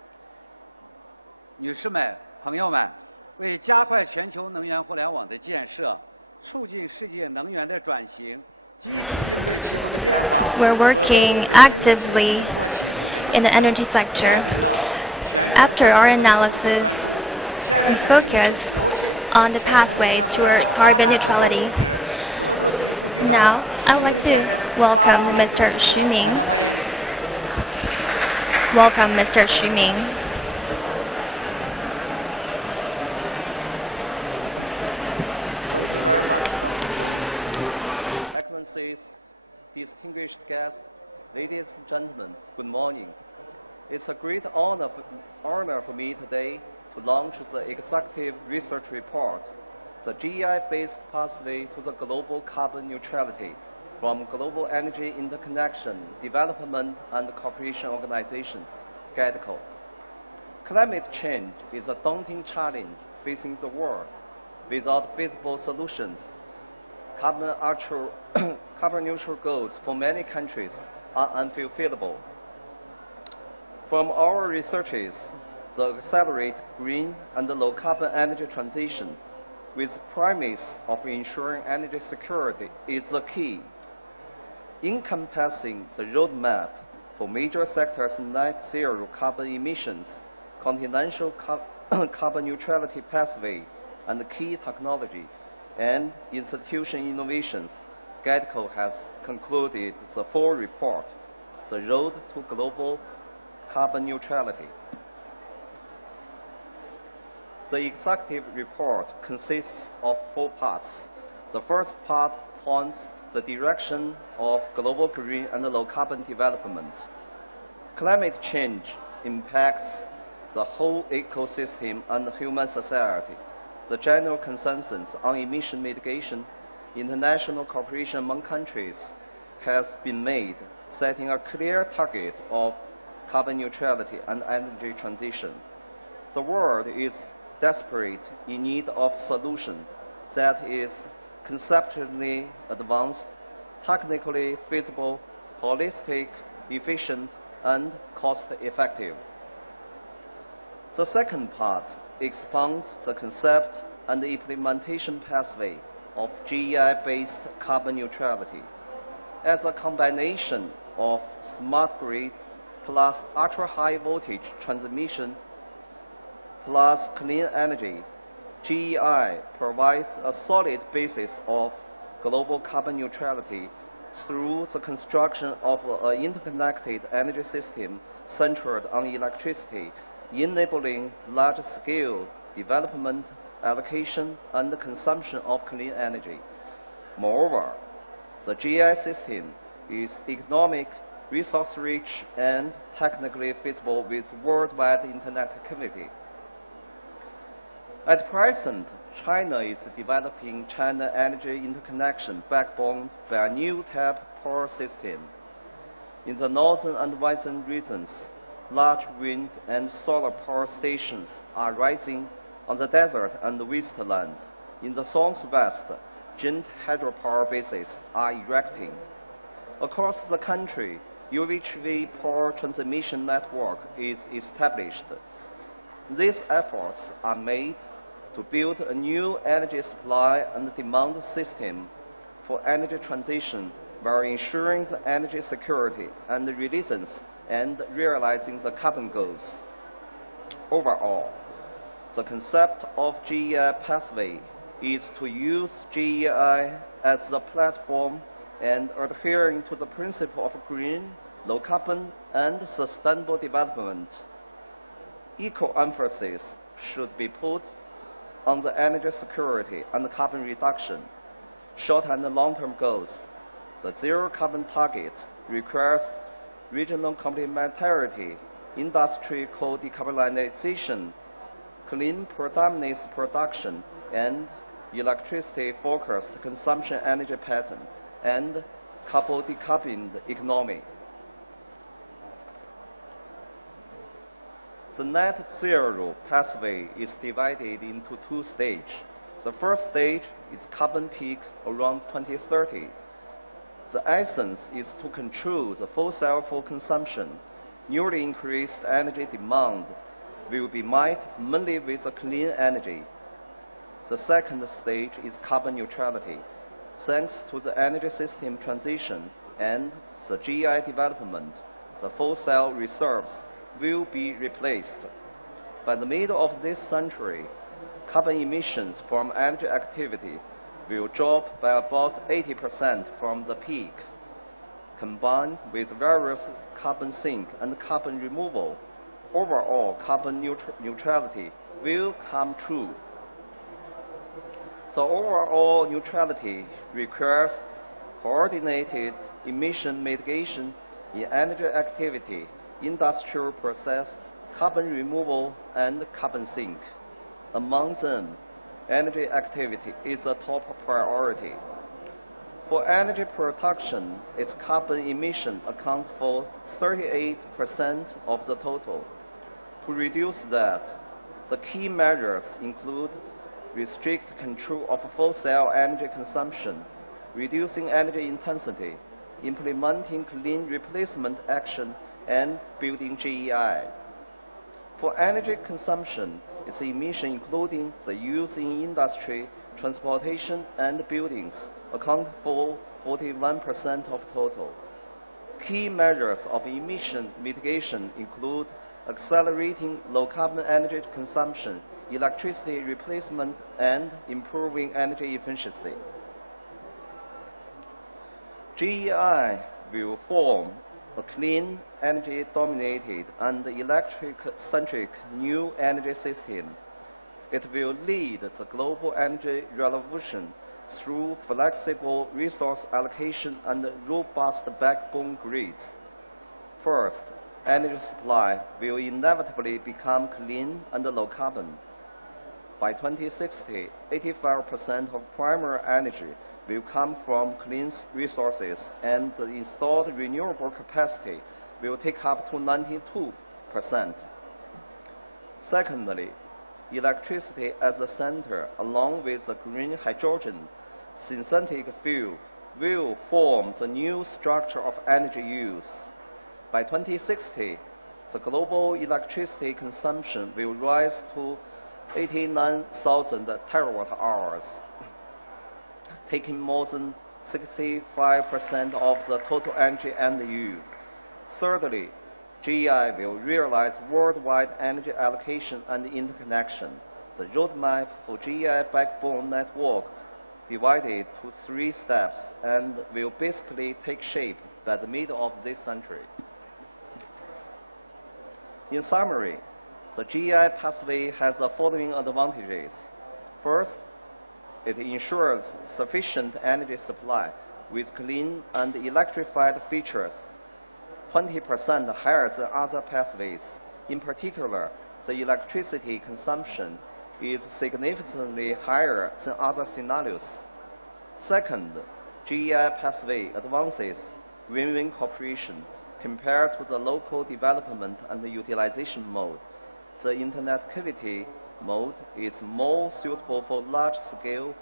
女士们、朋友们，为加快全球能源互联网的建设，促进世界能源的转型，积极应对气候的变化。We're working actively in the energy sector. After our analysis, we focus on the pathway toward carbon neutrality. Now, I would like to welcome Mr. Xu Ming. Welcome, Mr. Xu Ming. Thank you very much, Excellencies, distinguished guests, ladies and gentlemen, good morning. It's a great honor for me today to launch the executive research report, the GEI-based pathway to the global carbon neutrality from Global Energy Interconnection, Development and Cooperation Organization, GEIDCO. Climate change is a daunting challenge facing the world. Without feasible solutions, carbon neutral goals for many countries are unfulfillable. From our researches, the accelerate green and low carbon energy transition with premise of ensuring energy security is the key, encompassing the roadmap for major sectors' net zero carbon emissions, continental carbon neutrality pathway, and key technology and institution innovations. GEIDCO has concluded the full report, The Road to Global Carbon Neutrality. The executive report consists of 4 parts. The first part points the direction of global green and low carbon development. Climate change impacts the whole ecosystem and human society. The general consensus on emission mitigation, international cooperation among countries has been made, setting a clear target of carbon neutrality and energy transition. The world is desperate in need of a solution that is conceptually advanced, technically feasible, holistic, efficient, and cost-effective. The second part expounds the concept and the implementation pathway of GEI-based carbon neutrality as a combination of smart grid plus ultra-high voltage transmission plus clean energy, GEI provides a solid basis of global carbon neutrality through the construction of an interconnected energy system centered on electricity, enabling large-scale development, allocation, and consumption of clean energy. Moreover, the GEI system is economic, resource-rich, and technically feasible with worldwide internet activity. At present, China is developing China energy interconnection backbone by a new type power system. In the northern and western regions, large wind and solar power stations are rising on the desert and wastelands. In the southwest, giant hydropower bases are erecting. Across the country, UHV power transmission network is established. These efforts are made to build a new energy supply and demand system for energy transition while ensuring the energy security and resilience and realizing the carbon goals. Overall, the concept of GEI pathway is to use GEI as the platform and adhering to the principle of green, low carbon, and sustainable development. Equal emphasis should be put on the energy security and carbon reduction. Short and long-term goals. The zero carbon target requires regional complementarity, industry co-decarbonization, clean predominance production, and electricity-focused consumption energy pattern, and decarboned economy. The net zero pathway is divided into two stages. The first stage is carbon peak around 2030. The essence is to control the fossil fuel consumption. Newly increased energy demand will be met mainly with clean energy. The second stage is carbon neutrality. Thanks to the energy system transition and the GEI development, the fossil reserves will be replaced. By the middle of this century, carbon emissions from energy activity will drop by about 80% from the peak. Combined with various carbon sink and carbon removal, overall carbon neutrality will come true. So overall neutrality requires coordinated emission mitigation in energy activity, industrial process, carbon removal, and carbon sink. Among them, energy activity is a top priority. For energy production, its carbon emission accounts for 38% of the total. To reduce that, the key measures include restrict control of fossil energy consumption, reducing energy intensity, implementing clean replacement action, and building GEI. For energy consumption, its emission, including the use in industry, transportation, and buildings, account for 41% of total. Key measures of emission mitigation include accelerating low-carbon energy consumption, electricity replacement, and improving energy efficiency. GEI will form a clean, energy-dominated, and electric-centric new energy system. It will lead the global energy revolution through flexible resource allocation and robust backbone grids. First, energy supply will inevitably become clean and low carbon. By 2060, 85% of primary energy will come from clean resources, and the installed renewable capacity will take up to 92%. Secondly, electricity as the center, along with the green hydrogen, synthetic fuel, will form the new structure of energy use. By 2060, the global electricity consumption will rise to 89,000 terawatt-hours, taking more than 65% of the total energy end use. Thirdly, GEI will realize worldwide energy allocation and interconnection. The roadmap for GEI backbone network divided to 3 steps and will basically take shape by the middle of this century. In summary, the GEI pathway has the following advantages. First, it ensures sufficient energy supply with clean and electrified features, 20% higher than other pathways. In particular, the electricity consumption is significantly higher than other scenarios. Second, GEI pathway advances win-win cooperation compared to the local development and the utilization mode. The interconnectivity mode is more suitable for large-scale,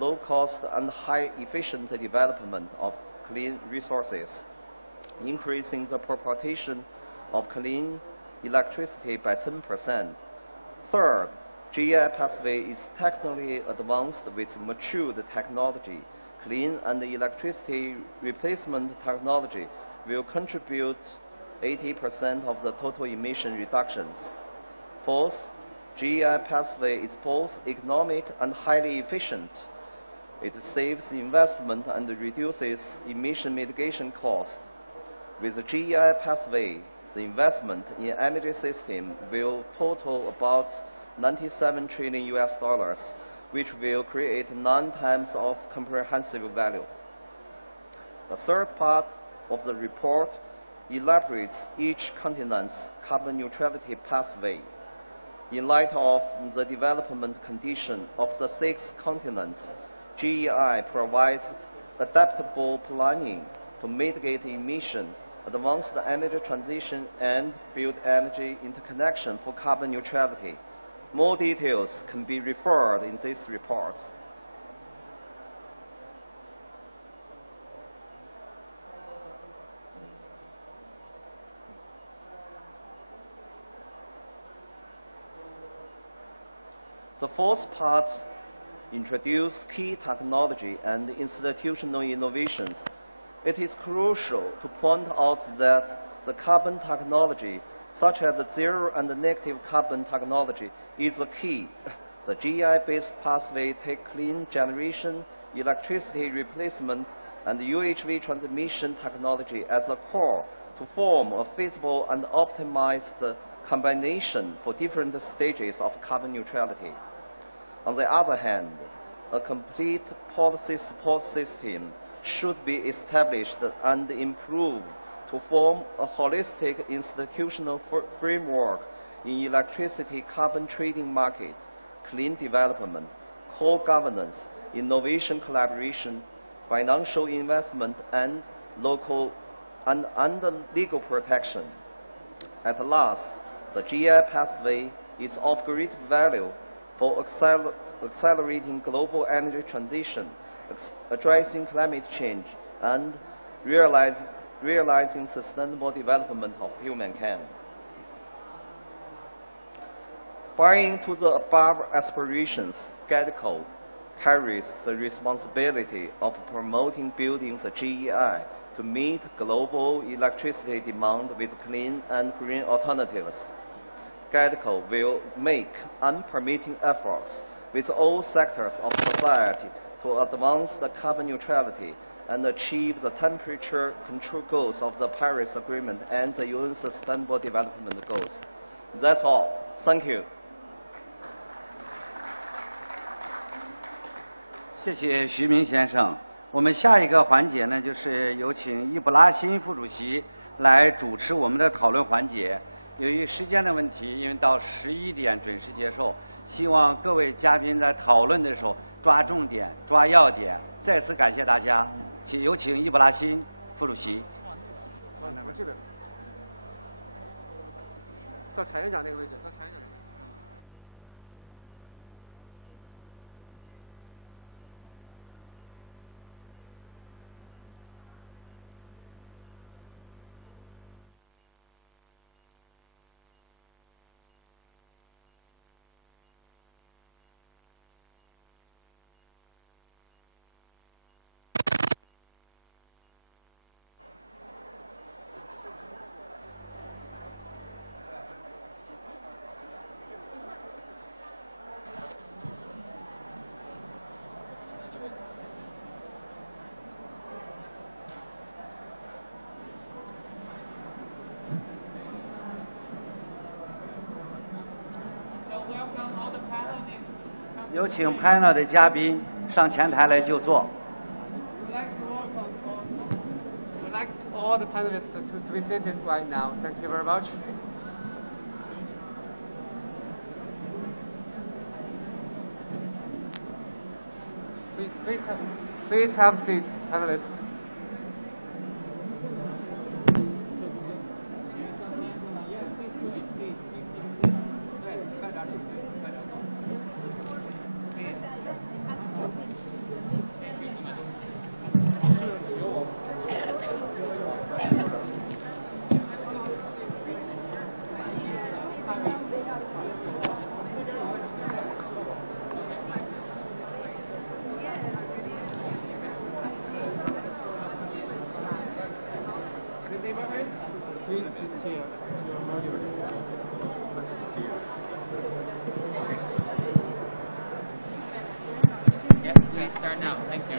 low-cost, and high-efficient development of clean resources, increasing the proportion of clean electricity by 10%. Third, GEI pathway is technically advanced with matured technology. Clean and electricity replacement technology will contribute 80% of the total emission reductions. Fourth, GEI pathway is both economic and highly efficient. It saves investment and reduces emission mitigation cost. With the GEI pathway, the investment in energy system will total about $97 trillion, which will create 9 times of comprehensive value. The third part of the report elaborates each continent's carbon neutrality pathway. In light of the development condition of the 6 continents, GEI provides adaptable planning to mitigate emission, advance the energy transition, and build energy interconnection for carbon neutrality. More details can be referred in this report. The fourth part introduces key technology and institutional innovations. It is crucial to point out that the carbon technology, such as the zero and negative carbon technology, is the key. The GEI-based pathway takes clean generation, electricity replacement, and UHV transmission technology as a core to form a feasible and optimized combination for different stages of carbon neutrality. On the other hand, a complete policy support system should be established and improved to form a holistic institutional framework in electricity carbon trading market, clean development, co-governance, innovation collaboration, financial investment, and local and legal protection. At last, the GEI pathway is of great value for accelerating global energy transition, addressing climate change, and realizing sustainable development of humankind. Buying to the above aspirations, GEIDCO carries the responsibility of promoting building the GEI to meet global electricity demand with clean and green alternatives. GEIDCO will make unpermitting efforts with all sectors of society to advance the carbon neutrality and achieve the temperature control goals of the Paris Agreement and the UN Sustainable Development Goals. That's all. Thank you. 谢谢徐明先生。我们下一个环节呢，就是有请伊布拉辛副主席来主持我们的讨论环节。由于时间的问题，因为到11点准时结束，希望各位嘉宾在讨论的时候抓重点、抓要点。再次感谢大家，有请伊布拉辛副主席。我这边，到蔡院长那个位置，到蔡院长那个位置。有请 panel 的嘉宾上前台来就座。 We'd like all the panelists to be seated right now. Thank you very much. Please have seats, panelists. Please sit here. You're moderator. Yeah, please start now. Thank you.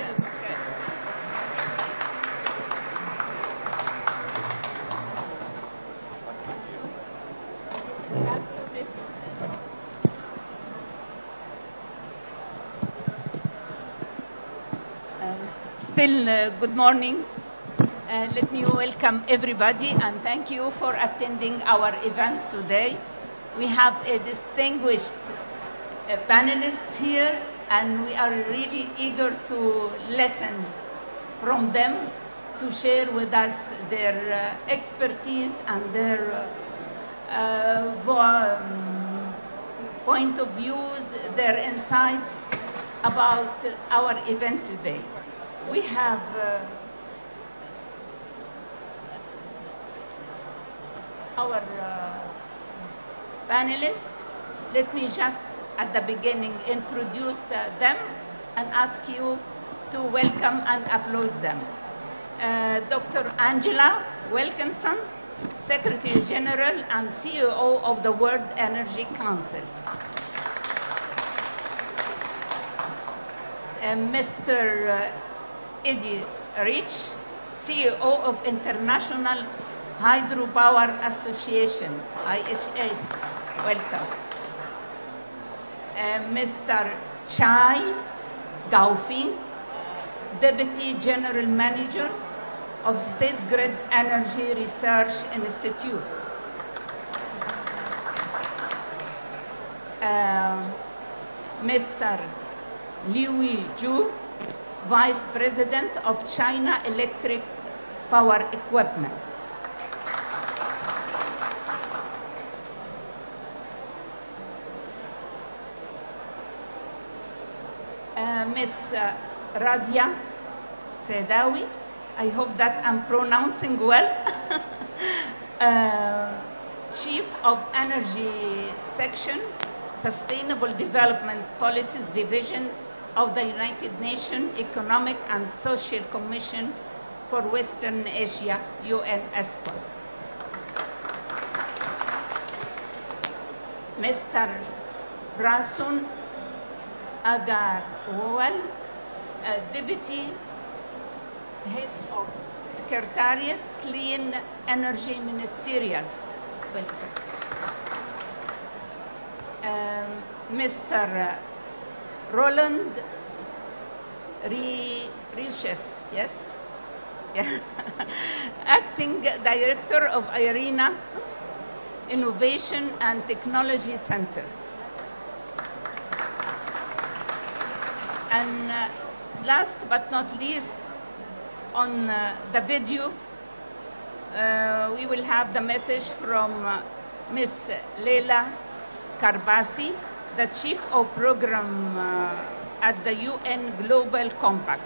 Still, good morning. Let me welcome everybody and thank you for attending our event today. We have a distinguished panelists here and we are really eager to listen from them to share with us their expertise and their point of views, their insights about our event today. We have our panelists. Let me just at the beginning introduce them and ask you to welcome and applaud them. Dr. Angela Wilkinson, Secretary General and CEO of the World Energy Council. Mr. Eddie Rich, CEO of International Hydropower Association, IHA. Welcome. Mr. Chai Gaofeng, Deputy General Manager of State Grid Energy Research Institute. Mr. Liu Zhu, Vice President of China Electric Power Equipment. Ms. Radia Sedaoui, I hope that I'm pronouncing well, Chief of Energy Section, Sustainable Development Policies Division of the United Nations Economic and Social Commission for Western Asia, UNESCO. Mr. Brasun Agarwal, Deputy Head of Secretariat, Clean Energy Ministerial. Welcome. Mr. Roland Riches, yes? Yeah. Acting Director of IRENA Innovation and Technology Center. And last but not least, on the video, we will have the message from Ms. Leila Karbasi, the Chief of Program at the UN Global Compact.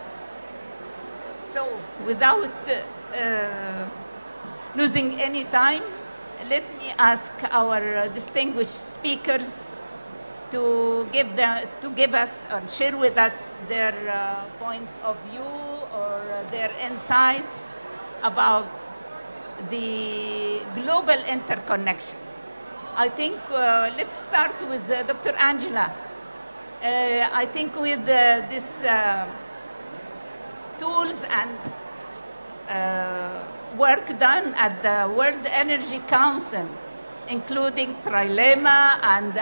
So without losing any time, let me ask our distinguished speakers to give us or share with us their points of view or their insights about the global interconnection. I think let's start with Dr. Angela. I think with this tools and work done at the World Energy Council, including Trilema and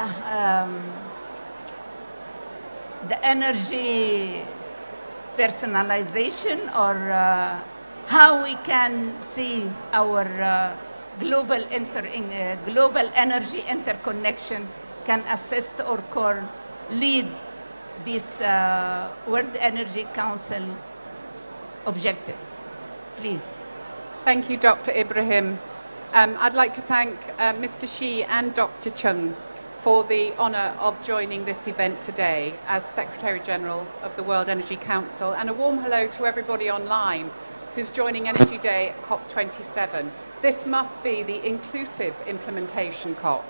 the energy personalization, or how we can see our global energy interconnection can assist or lead this World Energy Council objectives. Please. Thank you, Dr. Ibrahim. I'd like to thank Mr. Xi and Dr. Cheng for the honour of joining this event today as Secretary General of the World Energy Council, and a warm hello to everybody online who's joining Energy Day at COP27. This must be the inclusive implementation COP.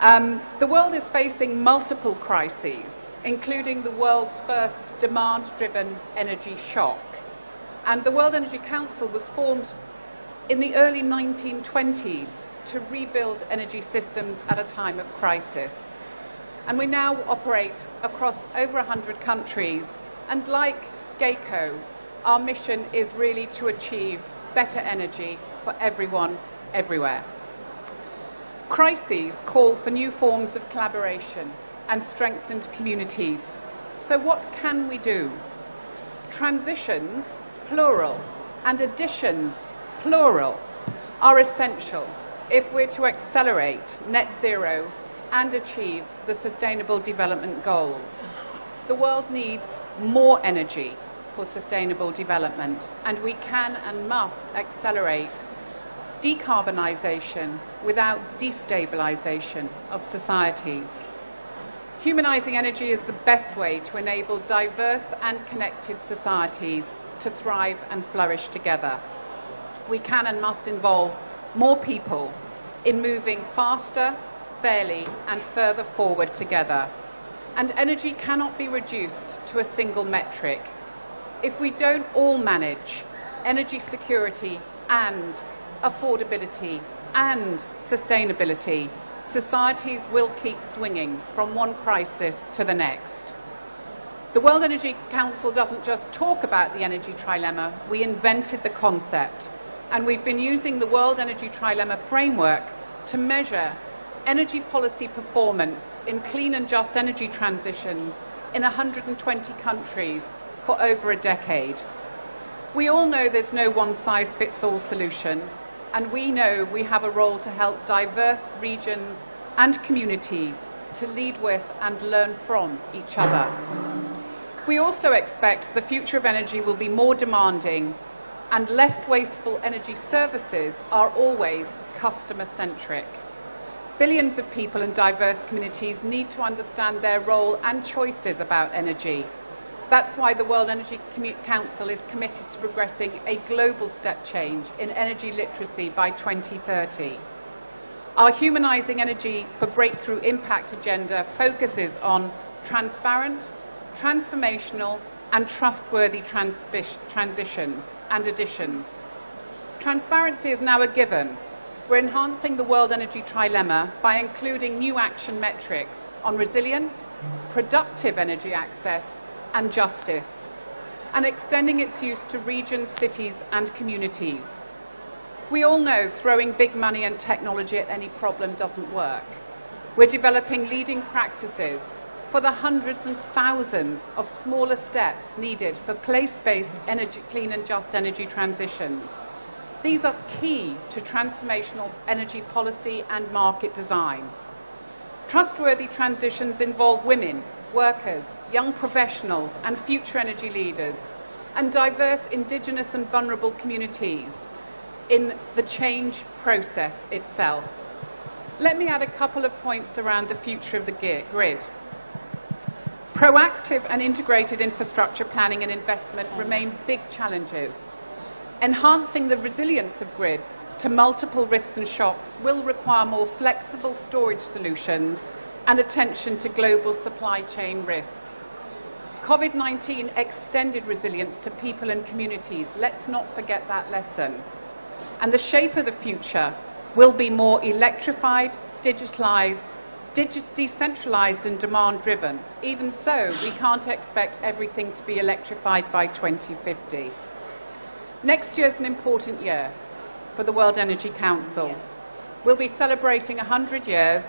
The world is facing multiple crises, including the world's first demand-driven energy shock. And the World Energy Council was formed in the early 1920s to rebuild energy systems at a time of crisis. And we now operate across over 100 countries. And like GEIDCO, our mission is really to achieve better energy for everyone, everywhere. Crises call for new forms of collaboration and strengthened communities. So what can we do? Transitions, plural, and additions, plural, are essential if we're to accelerate net zero and achieve the Sustainable Development Goals. The world needs more energy for sustainable development, and we can and must accelerate decarbonisation without destabilisation of societies. Humanising energy is the best way to enable diverse and connected societies to thrive and flourish together. We can and must involve more people in moving faster, fairly, and further forward together. And energy cannot be reduced to a single metric. If we don't all manage energy security and affordability and sustainability, societies will keep swinging from one crisis to the next. The World Energy Council doesn't just talk about the energy trilemma, we invented the concept. And we've been using the World Energy Trilemma framework to measure energy policy performance in clean and just energy transitions in 120 countries for over a decade. We all know there's no one-size-fits-all solution, and we know we have a role to help diverse regions and communities to lead with and learn from each other. We also expect the future of energy will be more demanding, and less wasteful energy services are always customer-centric. Billions of people in diverse communities need to understand their role and choices about energy. That's why the World Energy Council is committed to progressing a global step change in energy literacy by 2030. Our Humanising Energy for Breakthrough Impact agenda focuses on transparent, transformational, and trustworthy transitions and additions. Transparency is now a given. We're enhancing the World Energy Trilemma by including new action metrics on resilience, productive energy access, and justice, and extending its use to regions, cities, and communities. We all know throwing big money and technology at any problem doesn't work. We're developing leading practices for the hundreds and thousands of smaller steps needed for place-based clean and just energy transitions. These are key to transformational energy policy and market design. Trustworthy transitions involve women, workers, young professionals, and future energy leaders, and diverse indigenous and vulnerable communities in the change process itself. Let me add a couple of points around the future of the grid. Proactive and integrated infrastructure planning and investment remain big challenges. Enhancing the resilience of grids to multiple risks and shocks will require more flexible storage solutions and attention to global supply chain risks. COVID-19 extended resilience to people and communities. Let's not forget that lesson. And the shape of the future will be more electrified, digitalized, decentralized and demand-driven. Even so, we can't expect everything to be electrified by 2050. Next year is an important year for the World Energy Council. Yes. We'll be celebrating 100 years,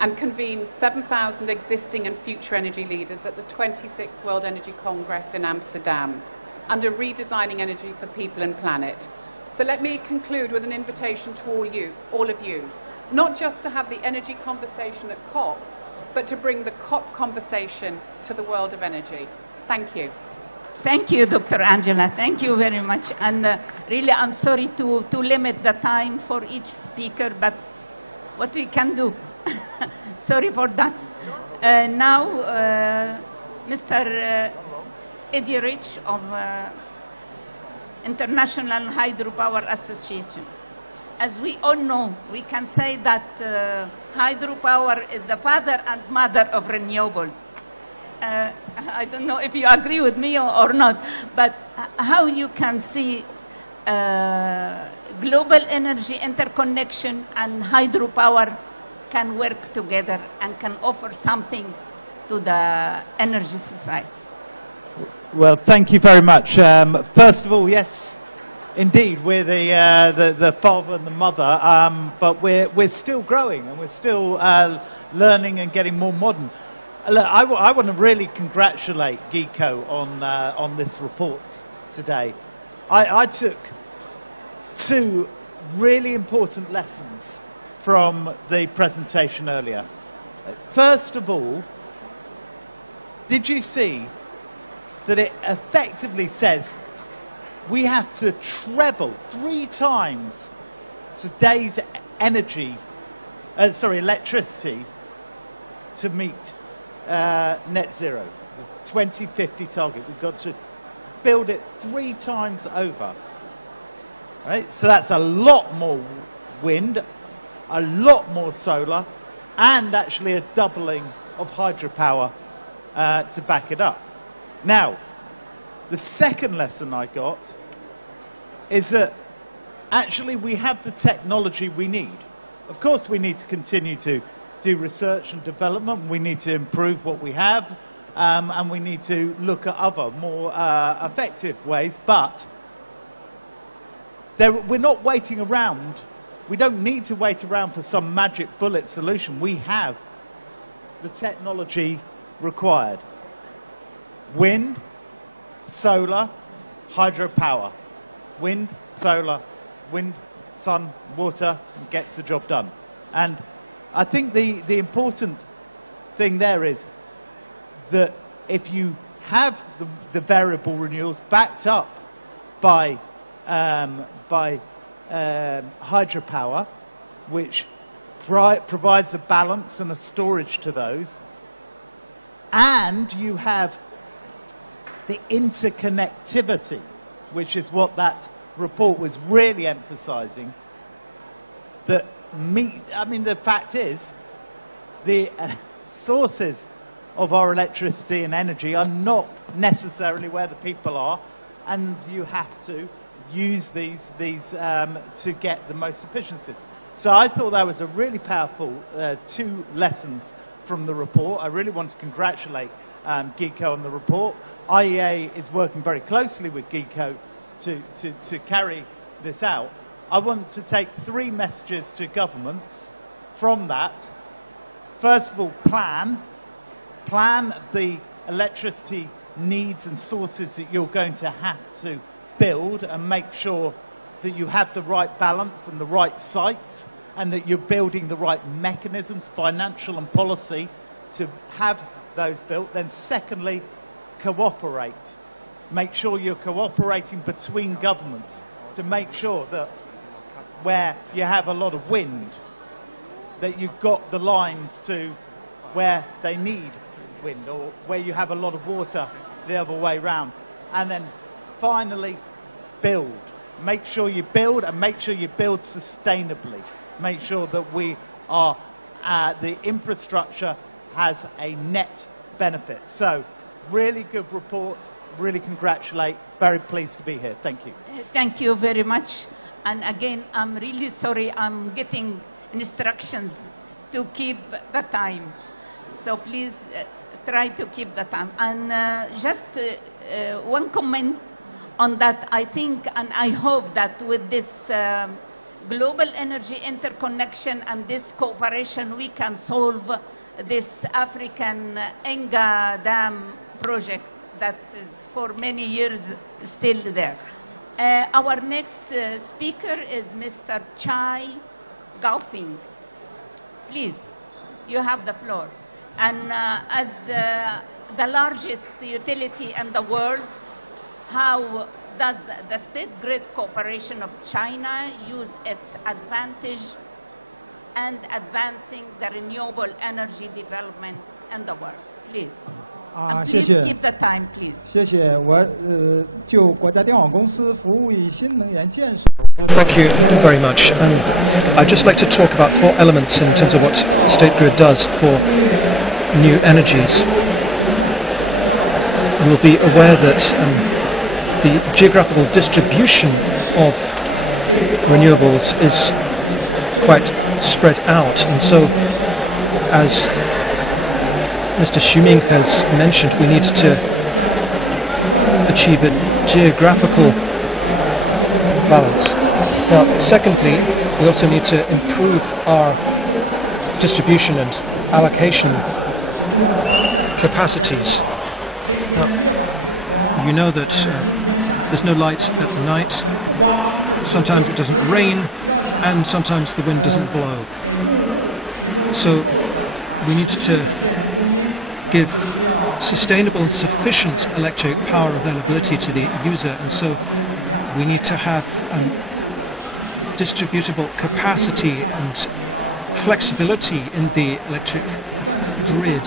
and convene 7,000 existing and future energy leaders at the 26th World Energy Congress in Amsterdam under Redesigning Energy for People and Planet. So let me conclude with an invitation to all of you, not just to have the energy conversation at COP, but to bring the COP conversation to the world of energy. Thank you. Thank you, Dr. Angela. Thank you very much. And really, I'm sorry to limit the time for each speaker, but what we can do. Sorry for that. Now, Mr. Eddie Rich of International Hydropower Association. As we all know, we can say that hydropower is the father and mother of renewables. I don't know if you agree with me or not, but how you can see global energy interconnection and hydropower can work together and can offer something to the energy society. Well, thank you very much. First of all, yes, indeed, we're the father and the mother, but we're still growing and we're still learning and getting more modern. Look, I want to really congratulate GEIDCO on this report today. I took two really important lessons from the presentation earlier. First of all, did you see that it effectively says we have to treble 3 times today's electricity to meet net zero, the 2050 target. We've got to build it 3 times over. Right? So that's a lot more wind, a lot more solar, and actually a doubling of hydropower to back it up. Now, the second lesson I got is that actually we have the technology we need. Of course, we need to continue to do research and development. We need to improve what we have, and we need to look at other more effective ways. But we're not waiting around. We don't need to wait around for some magic bullet solution. We have the technology required. Wind, solar, hydropower. Wind, solar, wind, sun, water, and gets the job done. And I think the important thing there is that if you have the variable renewals backed up by hydropower, which provides a balance and a storage to those, and you have the interconnectivity, which is what that report was really emphasizing, that the fact is the sources of our electricity and energy are not necessarily where the people are, and you have to use these to get the most efficiencies. So I thought that was a really powerful 2 lessons from the report. I really want to congratulate GEIDCO on the report. IEA is working very closely with GEIDCO to carry this out. I want to take 3 messages to governments from that. First of all, plan the electricity needs and sources that you're going to have to build, and make sure that you have the right balance and the right sites, and that you're building the right mechanisms, financial and policy, to have those built. Then secondly, cooperate. Make sure you're cooperating between governments to make sure that where you have a lot of wind, that you've got the lines to where they need wind, or where you have a lot of water the other way round. And then finally, build. Make sure you build, and make sure you build sustainably. Make sure that we are, the infrastructure has a net benefit. So, really good report. Really congratulate. Very pleased to be here. Thank you. Thank you very much. And again, I'm really sorry. I'm getting instructions to keep the time. So please try to keep the time. And just one comment on that. I think and I hope that with this global energy interconnection and this cooperation, we can solve this African Enga Dam project that is for many years still there. Our next speaker is Mr. Gaofeng. Please, you have the floor. And as the largest utility in the world, how does the state grid cooperation of China use its advantage and advancing the renewable energy development in the world? Please. And please keep the time, please. 谢谢。我就国家电网公司服务于新能源建设。Thank you very much. I'd just like to talk about 4 elements in terms of what State Grid does for new energies. You will be aware that the geographical distribution of renewables is quite spread out, and so, as Mr. Ming has mentioned, we need to achieve a geographical balance. Now, secondly, we also need to improve our distribution and allocation capacities. You know that there's no light at night, sometimes it doesn't rain, and sometimes the wind doesn't blow. So we need to give sustainable and sufficient electric power availability to the user, and so we need to have distributable capacity and flexibility in the electric grid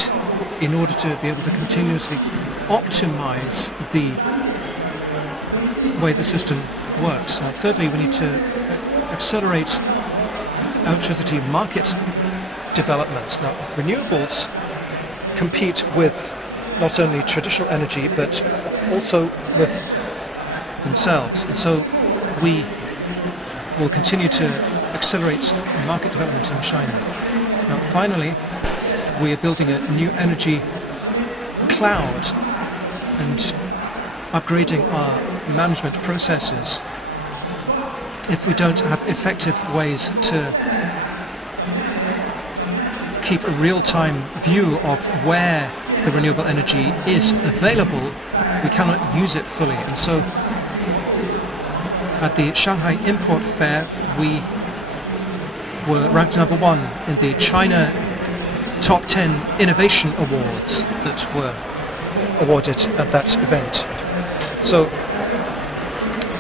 in order to be able to continuously optimize the way the system works. And thirdly, we need to accelerate electricity market developments. Now, renewables compete with not only traditional energy but also with themselves, and so we will continue to accelerate market development in China. Now, finally, we are building a new energy cloud and upgrading our management processes. If we don't have effective ways to keep a real-time view of where the renewable energy is available, we cannot use it fully. And so at the Shanghai Import Fair, we were ranked #1 in the China Top 10 Innovation Awards that were awarded at that event. So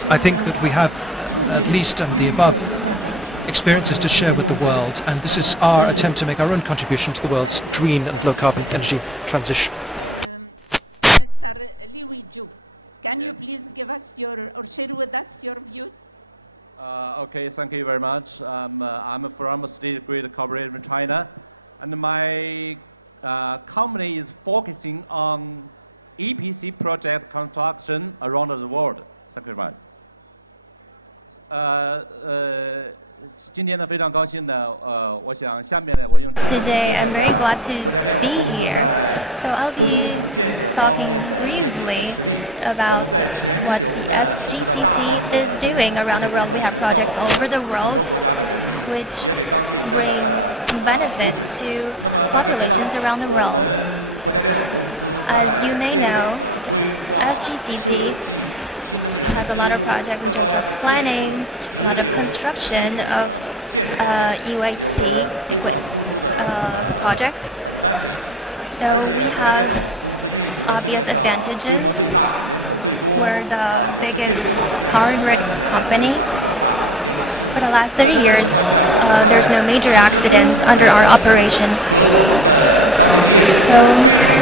I think that we have at least the above experiences to share with the world, and this is our attempt to make our own contribution to the world's green and low-carbon energy transition. Mr. Liu Ju, can you please give us or share with us your views? Okay, thank you very much. I'm from State Grid Corporation in China, and my company is focusing on EPC project construction around the world. Thank you very much. 今天呢，非常高兴呢，我想下面呢，我用中文介绍一下国家电网公司在工程建设方面的业绩和实力。我们在全球呢实施了大量的很多国家的人民，也给当地带来了福祉。那么大家知道，我们国家电网公司在电网的规划、设计。 has a lot of projects in terms of planning, a lot of construction of UHC projects. So we have obvious advantages. We're the biggest power grid company. For the last 30 years, there's no major accidents under our operations. So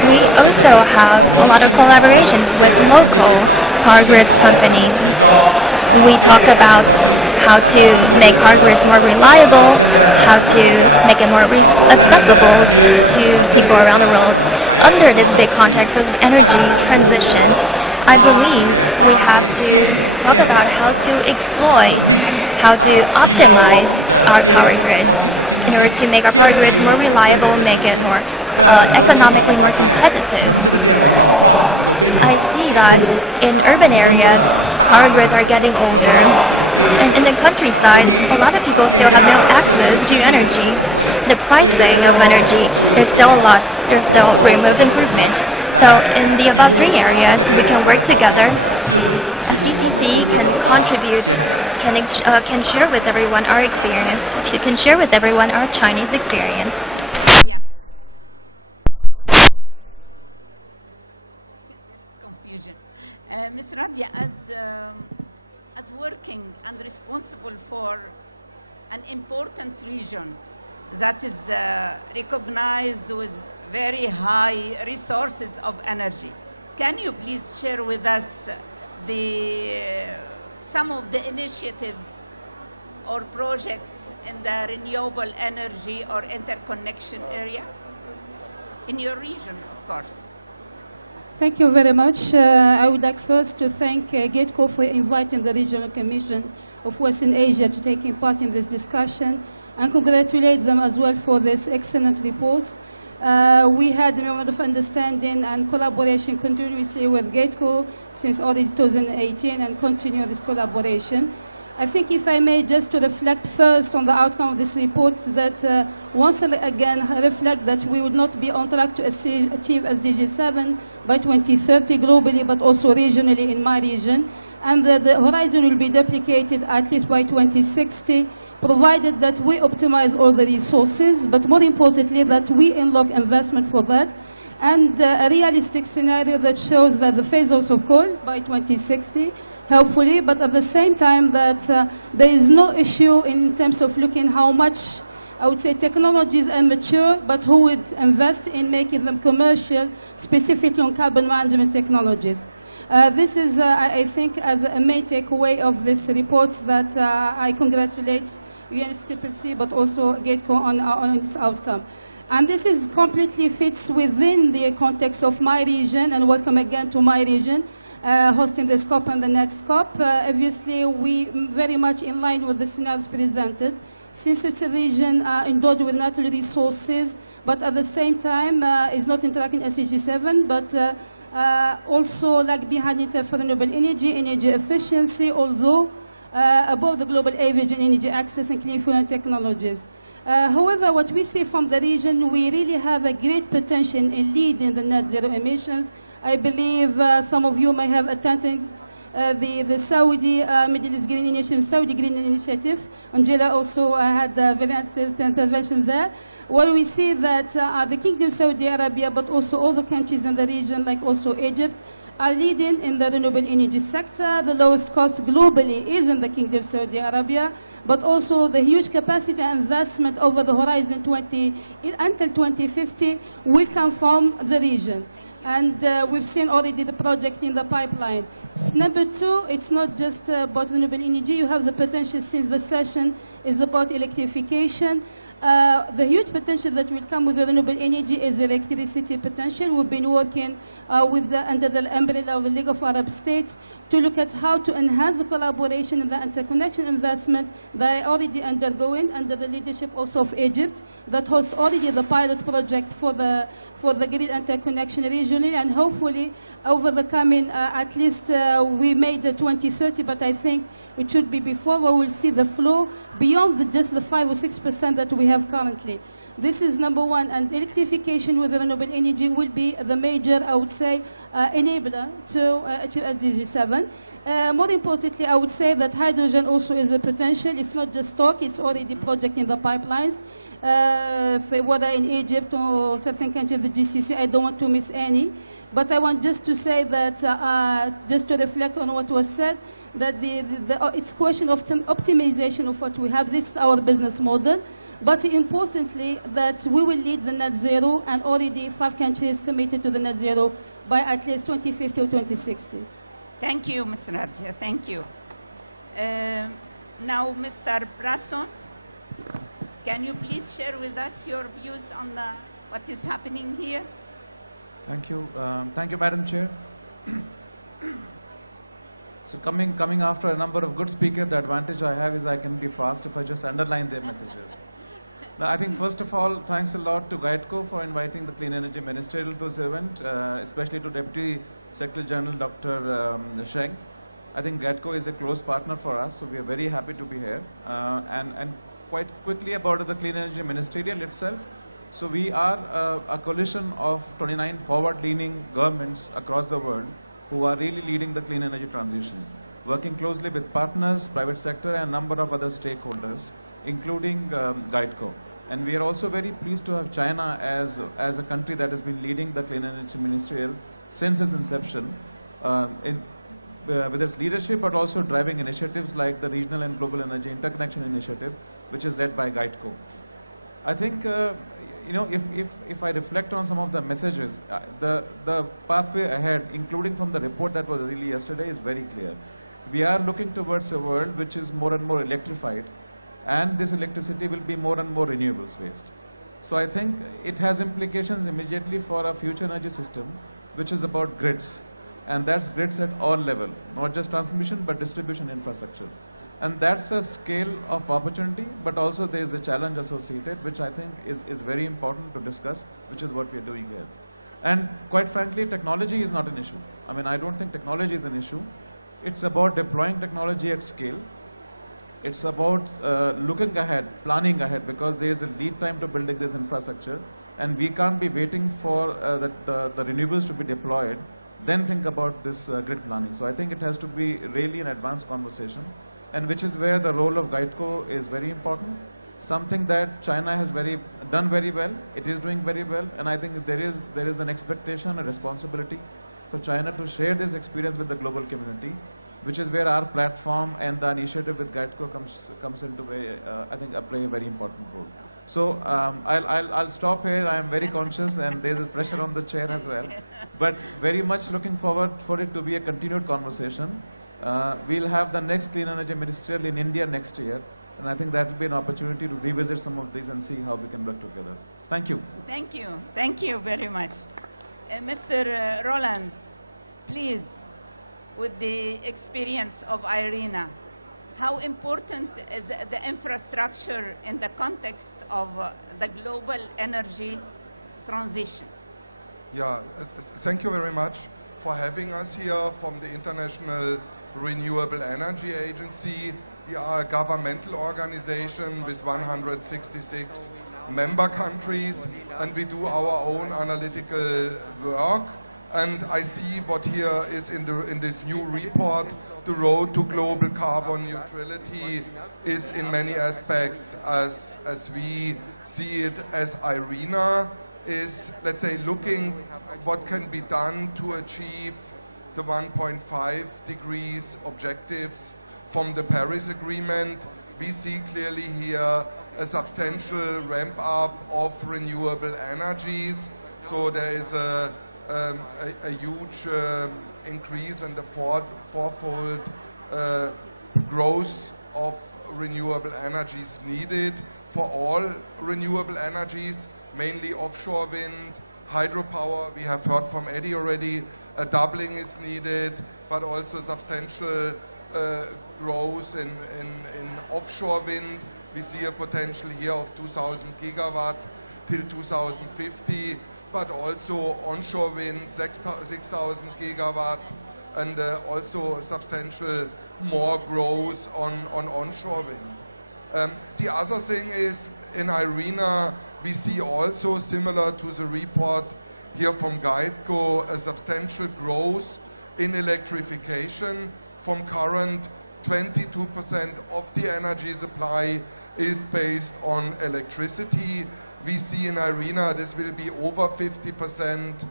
we also have a lot of collaborations with local power grid companies. We talk about how to make power grids more reliable, how to make it more accessible to people around the world. Under this big context of energy transition, I believe we have to talk about how to exploit, how to optimize our power grids in order to make our power grids more reliable, make it more economically more competitive. I see that in urban areas, power grids are getting older, and in the countryside, a lot of people still have no access to energy. The pricing of energy, there's still room of improvement. So in the above three areas, we can work together. SGCC can contribute, can share with everyone our experience, can share with everyone our Chinese experience. Yeah. Confusion. Ms. Radia, as working and responsible for an important region that is recognized with very high resources of energy, can you please share with us some of the initiatives or projects in the renewable energy or interconnection area in your region, of course? Thank you very much. I would like first to thank GEIDCO for inviting the Regional Commission of Western Asia to take part in this discussion, and congratulate them as well for this excellent report. We had a moment of understanding and collaboration continuously with GEIDCO since already 2018 and continue this collaboration. I think if I may just to reflect first on the outcome of this report, that once again reflect that we would not be on track to achieve SDG 7 by 2030 globally, but also regionally in my region, and the horizon will be duplicated at least by 2060, provided that we optimize all the resources, but more importantly that we unlock investment for that, and a realistic scenario that shows that the phase-out of coal by 2060, hopefully, but at the same time that there is no issue in terms of looking how much, I would say, technologies are mature, but who would invest in making them commercial, specifically on carbon management technologies. This is, I think, as a main takeaway of this report that I congratulate UNFCCC, but also GEIDCO on its outcome. And this is completely fits within the context of my region, and welcome again to my region, hosting this COP and the next COP. Obviously, we very much in line with the scenarios presented, since it's a region endowed with natural resources, but at the same time is not interacting SDG 7, but also lag behind in terms of renewable energy, energy efficiency, although above the global average in energy access and clean fuel technologies. However, what we see from the region, we really have a great potential in leading the net zero emissions. I believe some of you may have attended the Saudi Middle East Green Initiative, Saudi Green Initiative. Angela also had a very active intervention there, where we see that the Kingdom of Saudi Arabia, but also all the countries in the region, like also Egypt, are leading in the renewable energy sector. The lowest cost globally is in the Kingdom of Saudi Arabia, but also the huge capacity investment over the horizon until 2050 will come from the region. And we've seen already the project in the pipeline. Number two, it's not just about renewable energy. You have the potential, since the session is about electrification. The huge potential that will come with the renewable energy is electricity potential. We've been working under the umbrella of the League of Arab States to look at how to enhance the collaboration and the interconnection investment that are already undergoing under the leadership also of Egypt, that hosts already the pilot project for the grid interconnection regionally, and hopefully over the coming, at least we made the 2030, but I think it should be before, where we'll see the flow beyond just the 5 or 6% that we have currently. This is number one, and electrification with renewable energy will be the major, I would say, enabler to achieve SDG 7. More importantly, I would say that hydrogen also is a potential. It's not just talk, it's already project in the pipelines. Whether in Egypt or certain countries in the GCC, I don't want to miss any. But I want just to say that, just to reflect on what was said, that it's a question of optimization of what we have. This is our business model. But importantly, that we will lead the net zero, and already 5 countries committed to the net zero by at least 2050 or 2060. Thank you, Ms. Radia. Thank you. Now, Mr. Brasson, can you please share with us your views on what is happening here? Thank you. Thank you, Madam Chair. So coming after a number of good speakers, the advantage I have is I can be fast if I just underline their messages. Now, I think first of all, thanks a lot to GEIDCO for inviting the Clean Energy Ministerial to this event, especially to Deputy Secretary General Dr. Cheng. I think GEIDCO is a close partner for us, so we are very happy to be here. And quite quickly about the Clean Energy Ministerial itself. So we are a coalition of 29 forward-leaning governments across the world who are really leading the clean energy transition, working closely with partners, private sector, and a number of other stakeholders, including GEIDCO. And we are also very pleased to have China as a country that has been leading the Clean Energy Ministerial since its inception, with its leadership, but also driving initiatives like the Regional and Global Energy Interconnection Initiative, which is led by GEIDCO. I think, you know, if I reflect on some of the messages, the pathway ahead, including from the report that was released yesterday, is very clear. We are looking towards a world which is more and more electrified, and this electricity will be more and more renewables based. So I think it has implications immediately for our future energy system, which is about grids. And that's grids at all level, not just transmission, but distribution infrastructure. And that's a scale of opportunity, but also there is a challenge associated, which I think is very important to discuss, which is what we are doing here. And quite frankly, technology is not an issue. I mean, I don't think technology is an issue. It's about deploying technology at scale. It's about looking ahead, planning ahead, because there is a lead time to building this infrastructure, and we can't be waiting for the renewables to be deployed, then think about this grid planning. So I think it has to be really an advanced conversation, and which is where the role of GEIDCO is very important. Something that China has done very well. It is doing very well, and I think there is an expectation, a responsibility for China to share this experience with the global community, which is where our platform and the initiative with GEIDCO comes into I think play a very important role. So I'll stop here. I am very conscious, and there's a pressure on the chair as well. But very much looking forward for it to be a continued conversation. We'll have the next Clean Energy Ministerial in India next year, and I think that will be an opportunity to revisit some of these and see how we can work together. Thank you. Thank you. Thank you very much. Mr. Roland, please, with the experience of IRENA, how important is the infrastructure in the context of the global energy transition? Yeah, thank you very much for having us here from the International Renewable Energy Agency. We are a governmental organization with 166 member countries, and we do our own analytical work. And I see what here is in this new report, the road to global carbon neutrality is in many aspects, as we see it as IRENA, is, let's say, looking what can be done to achieve the 1.5 degrees objectives from the Paris Agreement. We see clearly here a substantial ramp up of renewable energies. So there is a huge increase in the fourfold growth of renewable energies needed for all renewable energies, mainly offshore wind, hydropower. We have heard from Eddie already, a doubling is needed, but also substantial growth in offshore wind. We see a potential here of 2,000 gigawatt till 2050. But also onshore wind, 6,000 gigawatt, and also substantial more growth on onshore wind. The other thing is, in IRENA, we see also, similar to the report here from GEIDCO, a substantial growth in electrification. From current 22% of the energy supply is based on electricity. We see in IRENA this will be over 50%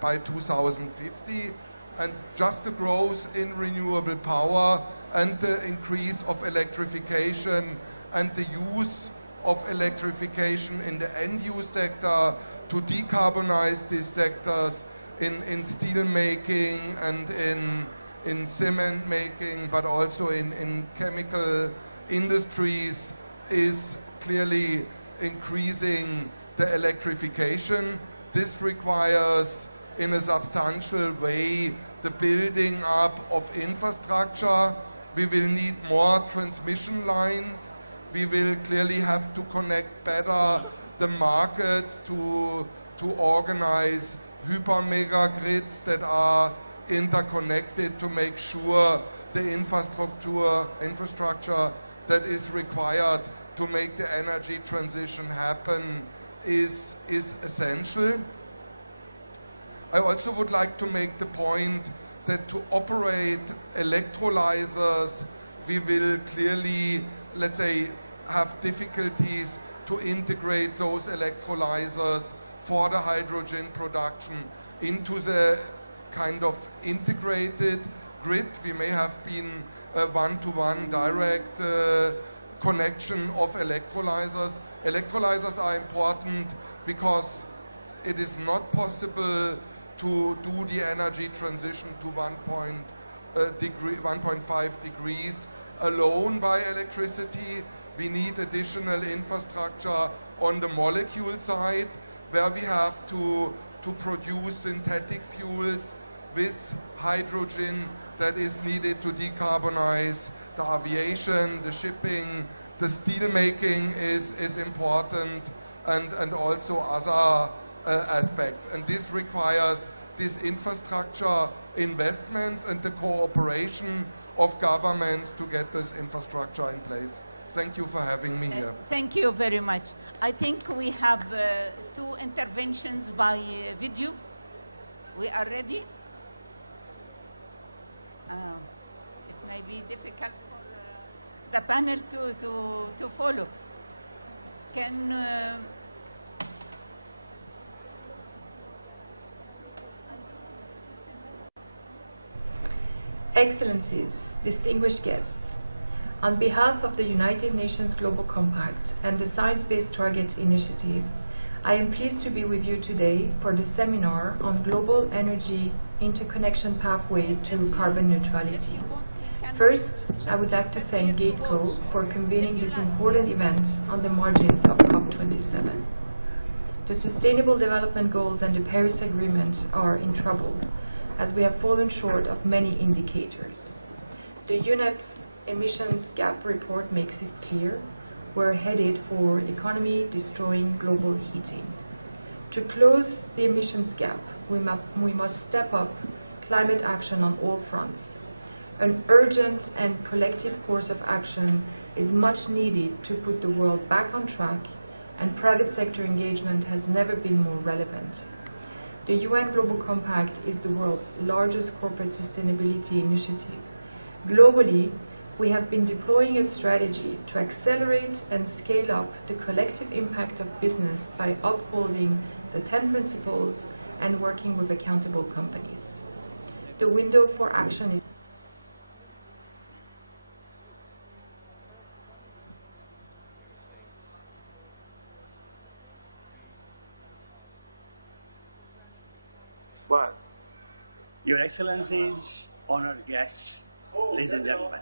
by 2050. And just the growth in renewable power and the increase of electrification and the use of electrification in the end-use sector to decarbonize these sectors in steel making and in cement making, but also in chemical industries, is clearly increasing the electrification. This requires in a substantial way the building up of infrastructure. We will need more transmission lines. We will clearly have to connect better the markets to organize hyper-mega grids that are interconnected to make sure the infrastructure that is required to make the energy transition happen is essential. I also would like to make the point that to operate electrolyzers, we will clearly, let's say, have difficulties to integrate those electrolyzers for the hydrogen production into the kind of integrated grid. We may have been a one-to-one direct connection of electrolyzers. Electrolyzers are important because it is not possible to do the energy transition to 1.5 degrees alone by electricity. We need additional infrastructure on the molecule side, where we have to produce synthetic fuels with hydrogen that is needed to decarbonize the aviation, the shipping, the steel making is important, and also other aspects. And this requires this infrastructure investments and the cooperation of governments to get this infrastructure in place. Thank you for having me here. Thank you very much. I think we have 2 interventions by video. We are ready. It may be difficult for the panel to follow. Can Excellencies, distinguished guests, on behalf of the United Nations Global Compact and the Science-Based Targets Initiative, I am pleased to be with you today for the seminar on global energy interconnection pathway to carbon neutrality. First, I would like to thank GEIDCO for convening this important event on the margins of COP27. The Sustainable Development Goals and the Paris Agreement are in trouble, as we have fallen short of many indicators. The UNEP's emissions gap report makes it clear we're headed for economy destroying global heating. To close the emissions gap, we must step up climate action on all fronts. An urgent and collective course of action is much needed to put the world back on track, and private sector engagement has never been more relevant. The UN Global Compact is the world's largest corporate sustainability initiative. Globally, we have been deploying a strategy to accelerate and scale up the collective impact of business by upholding the 10 principles and working with accountable companies. The window for action is Well, Your Excellencies, honored guests, ladies and gentlemen,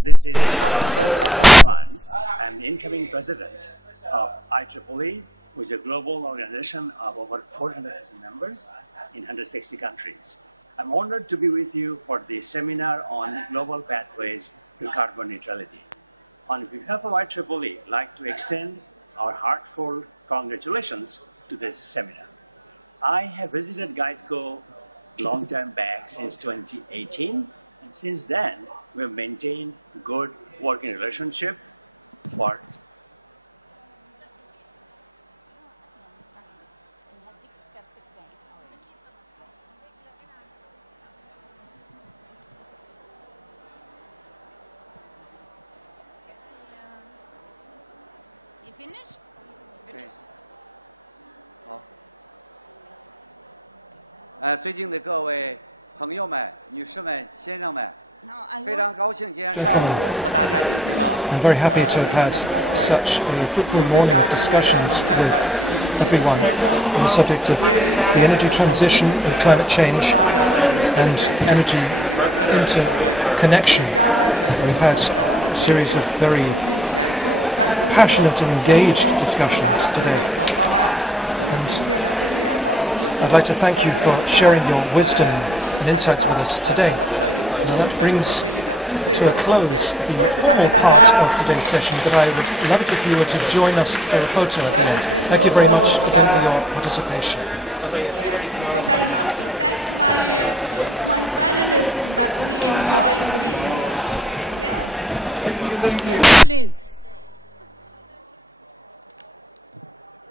this is Professor Sarmad. I'm the incoming president of IEEE, which is a global organization of over 400,000 members in 160 countries. I'm honored to be with you for the seminar on global pathways to carbon neutrality. On behalf of IEEE, I'd like to extend our heartfelt congratulations to this seminar. I have visited GEIDCO a long time back, since 2018, and since then we have maintained good working relationship for You finished? Finish. 最近的各位朋友们、女士们、先生们，非常高兴今天上午和大家进行了。I'm very happy to have had such a fruitful morning of discussions with everyone on the subjects of the energy transition and climate change and energy interconnection. We've had a series of very passionate and engaged discussions today. And I'd like to thank you for sharing your wisdom and insights with us today. Now that brings to a close the formal part of today's session, but I would love it if you were to join us for a photo at the end. Thank you very much for your participation. But I have to thank my panelists that we enjoyed. Yes. Please.